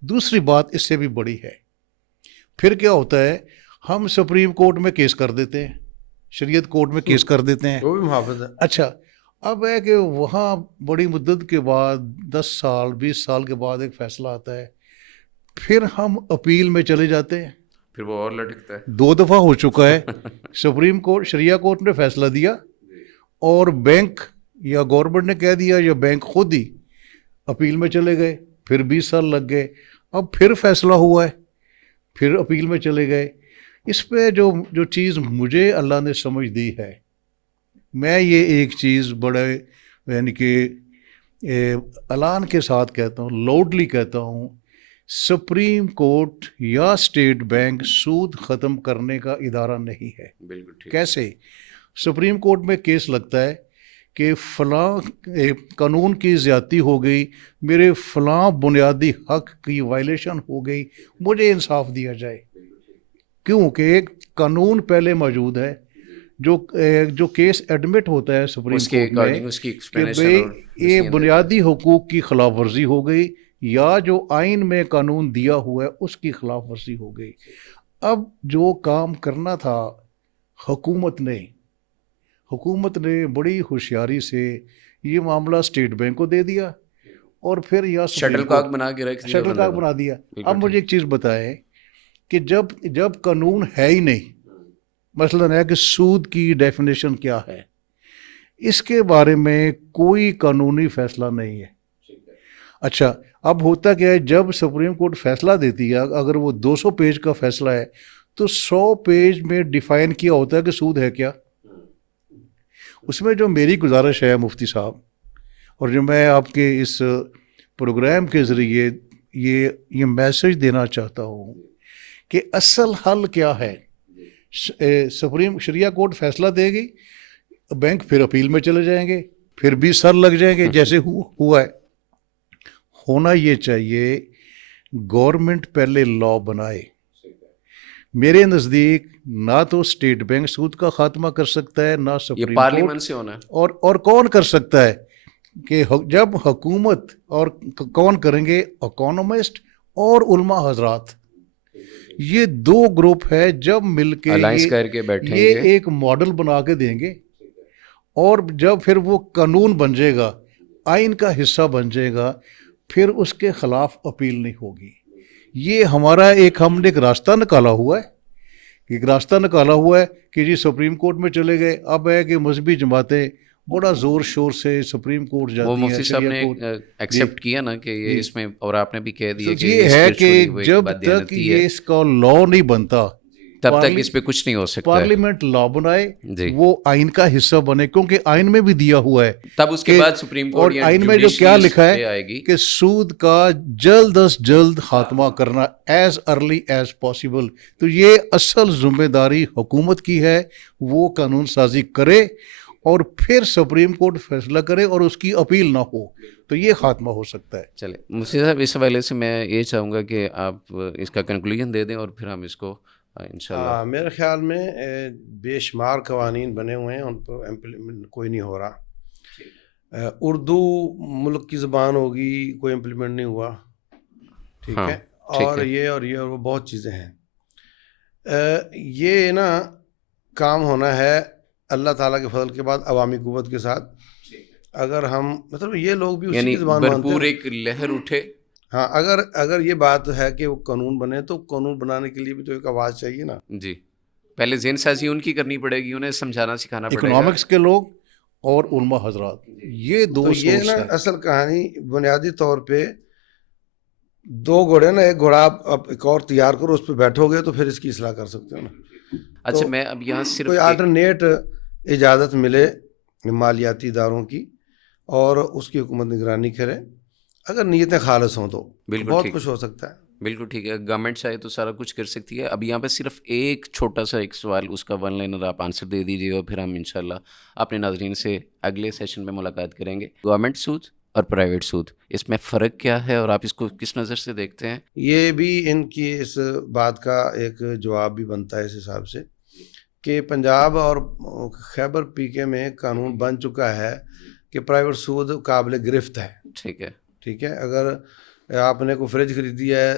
دوسری بات اس سے بھی بڑی ہے، پھر کیا ہوتا ہے، ہم سپریم کورٹ میں کیس کر دیتے ہیں، شریعت کورٹ میں کیس کر دیتے ہیں، وہ بھی محافظ ہے. اچھا، اب ہے کہ وہاں بڑی مدت کے بعد 10 سال 20 سال کے بعد ایک فیصلہ آتا ہے، پھر ہم اپیل میں چلے جاتے ہیں، پھر وہ اور لٹکتا ہے. 2 دفعہ ہو چکا ہے. سپریم کورٹ، شریعہ کورٹ نے فیصلہ دیا، اور بینک یا گورنمنٹ نے کہہ دیا یا بینک خود ہی اپیل میں چلے گئے، پھر 20 سال لگ گئے، اب پھر فیصلہ ہوا ہے، پھر اپیل میں چلے گئے. اس پہ جو چیز مجھے اللہ نے سمجھ دی ہے، میں یہ ایک چیز بڑے یعنی کہ اعلان کے ساتھ کہتا ہوں، لاؤڈلی کہتا ہوں، سپریم کورٹ یا اسٹیٹ بینک سود ختم کرنے کا ادارہ نہیں ہے. بالکل ٹھیک. کیسے؟ سپریم کورٹ میں کیس لگتا ہے کہ فلاں قانون کی زیادتی ہو گئی، میرے فلاں بنیادی حق کی وائلیشن ہو گئی، مجھے انصاف دیا جائے. کیونکہ ایک قانون پہلے موجود ہے، جو کیس ایڈمٹ ہوتا ہے سپریم کورٹ میں کہ بھئی یہ بنیادی حقوق کی خلاف ورزی ہو گئی، یا جو آئین میں قانون دیا ہوا ہے اس کی خلاف ورزی ہو گئی. اب جو کام کرنا تھا حکومت نے بڑی ہوشیاری سے یہ معاملہ اسٹیٹ بینک کو دے دیا، اور پھر یا شٹل کاک بنا کے رکھ دیا، شٹل کاک بنا دیا. اب مجھے ایک چیز بتائیں کہ جب قانون ہے ہی نہیں، مثلاً ہے کہ سود کی ڈیفینیشن کیا ہے، اس کے بارے میں کوئی قانونی فیصلہ نہیں ہے. اچھا، اب ہوتا کیا ہے، جب سپریم کورٹ فیصلہ دیتی ہے، اگر وہ 200 پیج کا فیصلہ ہے تو 100 پیج میں ڈیفائن کیا ہوتا ہے کہ سود ہے کیا. اس میں جو میری گزارش ہے مفتی صاحب، اور جو میں آپ کے اس پروگرام کے ذریعے یہ میسج دینا چاہتا ہوں کہ اصل حل کیا ہے. شریعہ کورٹ فیصلہ دے گی، بینک پھر اپیل میں چلے جائیں گے، پھر 20 سال لگ جائیں گے، جیسے ہوا ہے. ہونا یہ چاہیے گورنمنٹ پہلے لا بنائے. میرے نزدیک نہ تو اسٹیٹ بینک سود کا خاتمہ کر سکتا ہے، نہ سپریم پارلیمنٹ سے ہونا ہے. اور کون کر سکتا ہے کہ جب حکومت اور کون کریں گے، اکانومسٹ اور علماء حضرات، یہ 2 گروپ ہے، جب مل کے الائنس کر کے بیٹھیں یہ گے، ایک ماڈل بنا کے دیں گے، اور جب پھر وہ قانون بن جائے گا، آئین کا حصہ بن جائے گا، پھر اس کے خلاف اپیل نہیں ہوگی. یہ ہمارا ہم نے ایک راستہ نکالا ہوا ہے کہ جی سپریم کورٹ میں چلے گئے. اب ہے کہ مذہبی جماعتیں بڑا زور شور سے سپریم کورٹ جاتی ہیں. وہ مفتی صاحب نے ایکسیپٹ کیا نا کہ یہ اس میں، اور آپ نے بھی کہہ دیا کہ یہ ہے کہ جب تک یہ اس کا لا نہیں بنتا تب تک اس پہ کچھ نہیں ہو سکتا. پارلیمنٹ لا بنائے، وہ آئین کا حصہ بنے، کیونکہ آئین میں بھی دیا ہوا ہے. تب اس کے بعد سپریم کورٹ اور آئین میں جو کیا لکھا ہے کہ سود کا جلد از جلد خاتمہ کرنا، ایز ارلی ایز پاسبل. تو یہ اصل ذمہ داری حکومت کی ہے، وہ قانون سازی کرے اور پھر سپریم کورٹ فیصلہ کرے اور اس کی اپیل نہ ہو، تو یہ خاتمہ ہو سکتا ہے. چلے مفتی صاحب، اس حوالے سے میں یہ چاہوں گا کہ آپ اس کا کنکلوژن دے دیں اور پھر ہم اس کو انشاءاللہ. میرے خیال میں بے شمار قوانین بنے ہوئے ہیں، ان پر امپلیمنٹ کوئی نہیں ہو رہا. اردو ملک کی زبان ہوگی، کوئی امپلیمنٹ نہیں ہوا، ٹھیک ہاں ہے، ٹھیک اور ہے یہ اور یہ اور وہ بہت چیزیں ہیں. یہ نا کام ہونا ہے اللہ تعالیٰ کے فضل کے بعد عوامی قوت کے ساتھ. اگر ہم مطلب یہ لوگ بھی اسی یعنی کی زبان مانتے بھرپور ہیں. ایک لہر اٹھے. ہاں، اگر یہ بات ہے کہ وہ قانون بنے تو قانون بنانے کے لیے بھی تو ایک آواز چاہیے نا. جی پہلے ذہن سازی ان کی کرنی پڑے گی، انہیں سمجھانا سکھانا پڑے گا. اکنامکس کے لوگ اور علماء حضرات، یہ تو دو یہ سورس نا ہیں. اصل کہانی بنیادی طور پہ دو گھوڑے نا، ایک گھوڑا آپ اب ایک اور تیار کرو، اس پہ بیٹھو گے تو پھر اس کی اصلاح کر سکتے ہو نا. اچھا تو میں اب یہاں صرف کوئی آلٹرنیٹ اجازت ملے مالیاتی اداروں کی اور اس کی حکومت نگرانی کرے، اگر نیتیں خالص ہوں تو بالکل بہت ٹھیک، کچھ ہو سکتا ہے. بالکل ٹھیک ہے. گورنمنٹ چاہے تو سارا کچھ کر سکتی ہے. اب یہاں پہ صرف ایک چھوٹا سا ایک سوال، اس کا ون لائنر آپ آنسر دے دیجیے اور پھر ہم انشاءاللہ اپنے ناظرین سے اگلے سیشن میں ملاقات کریں گے. گورنمنٹ سود اور پرائیویٹ سود، اس میں فرق کیا ہے اور آپ اس کو کس نظر سے دیکھتے ہیں؟ یہ بھی ان کی اس بات کا ایک جواب بھی بنتا ہے اس حساب سے کہ پنجاب اور خیبر پی کے میں قانون بن چکا ہے کہ پرائیویٹ سود قابل گرفت ہے. ٹھیک ہے، ٹھیک ہے، اگر آپ نے کوئی فریج خریدی ہے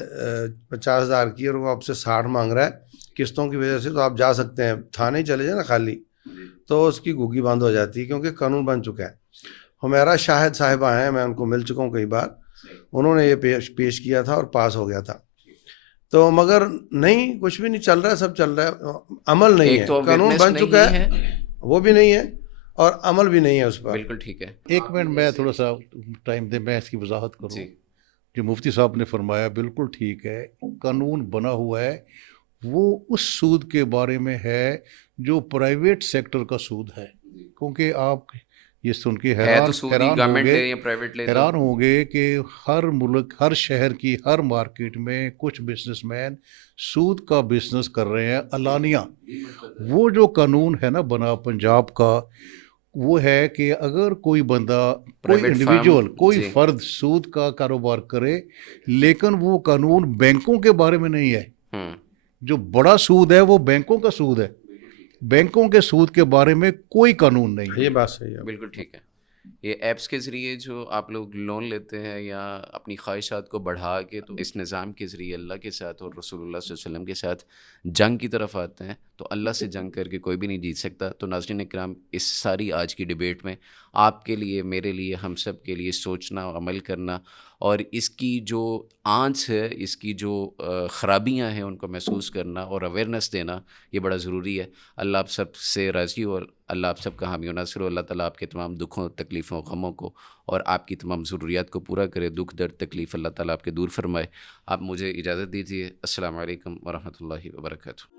50,000 کی اور وہ آپ سے 60 مانگ رہا ہے قسطوں کی وجہ سے، تو آپ جا سکتے ہیں تھانے ہی چلے جائیں نا خالی، تو اس کی گھوگی بند ہو جاتی ہے کیونکہ قانون بن چکا ہے. ہمیرا شاہد صاحبہ ہیں، میں ان کو مل چکا ہوں کئی بار، انہوں نے یہ پیش کیا تھا اور پاس ہو گیا تھا. تو مگر نہیں، کچھ بھی نہیں چل رہا ہے، سب چل رہا ہے، عمل نہیں ایک ہے. تو قانون اویئرنیس بن چکا نہیں ہے وہ بھی نہیں ہے اور عمل بھی نہیں ہے اس پر. بالکل ٹھیک ہے. ایک منٹ میں تھوڑا سا ٹائم دیں، میں اس کی وضاحت کروں. جی جو مفتی صاحب نے فرمایا بالکل ٹھیک ہے. قانون بنا ہوا ہے، وہ اس سود کے بارے میں ہے جو پرائیویٹ سیکٹر کا سود ہے. کیونکہ آپ یہ سن کے ہے تو سود ہی، حیران ہوں گورنمنٹ گے، لے یا پرائیویٹ لے تو حیران ہوں گے کہ ہر ملک، ہر شہر کی ہر مارکیٹ میں کچھ بزنس مین سود کا بزنس کر رہے ہیں علانیہ. وہ جو قانون ہے نا بنا پنجاب کا، وہ ہے کہ اگر کوئی بندہ، کوئی Private firm، انڈیویجول، کوئی جی فرد سود کا کاروبار کرے، لیکن وہ قانون بینکوں کے بارے میں نہیں ہے. ہوں جو بڑا سود ہے وہ بینکوں کا سود ہے، بینکوں کے سود کے بارے میں کوئی قانون نہیں ہے. یہ بات صحیح ہے. بالکل ٹھیک ہے. یہ ایپس کے ذریعے جو آپ لوگ لون لیتے ہیں یا اپنی خواہشات کو بڑھا کے تو اس نظام کے ذریعے اللہ کے ساتھ اور رسول اللہ صلی اللہ علیہ وسلم کے ساتھ جنگ کی طرف آتے ہیں، تو اللہ سے جنگ کر کے کوئی بھی نہیں جیت سکتا. تو ناظرین اکرام، اس ساری آج کی ڈیبیٹ میں آپ کے لیے، میرے لیے، ہم سب کے لیے سوچنا، عمل کرنا اور اس کی جو آنچ ہے، اس کی جو خرابیاں ہیں ان کو محسوس کرنا اور اویئرنیس دینا، یہ بڑا ضروری ہے. اللہ آپ سب سے راضی ہو اور اللہ آپ سب کا حامی و ناصر ہو. اللہ تعالیٰ آپ کے تمام دکھوں، تکلیفوں، غموں کو اور آپ کی تمام ضروریات کو پورا کرے. دکھ، درد، تکلیف اللہ تعالیٰ آپ کے دور فرمائے. آپ مجھے اجازت دیجیے. السلام علیکم ورحمۃ اللہ وبرکاتہ.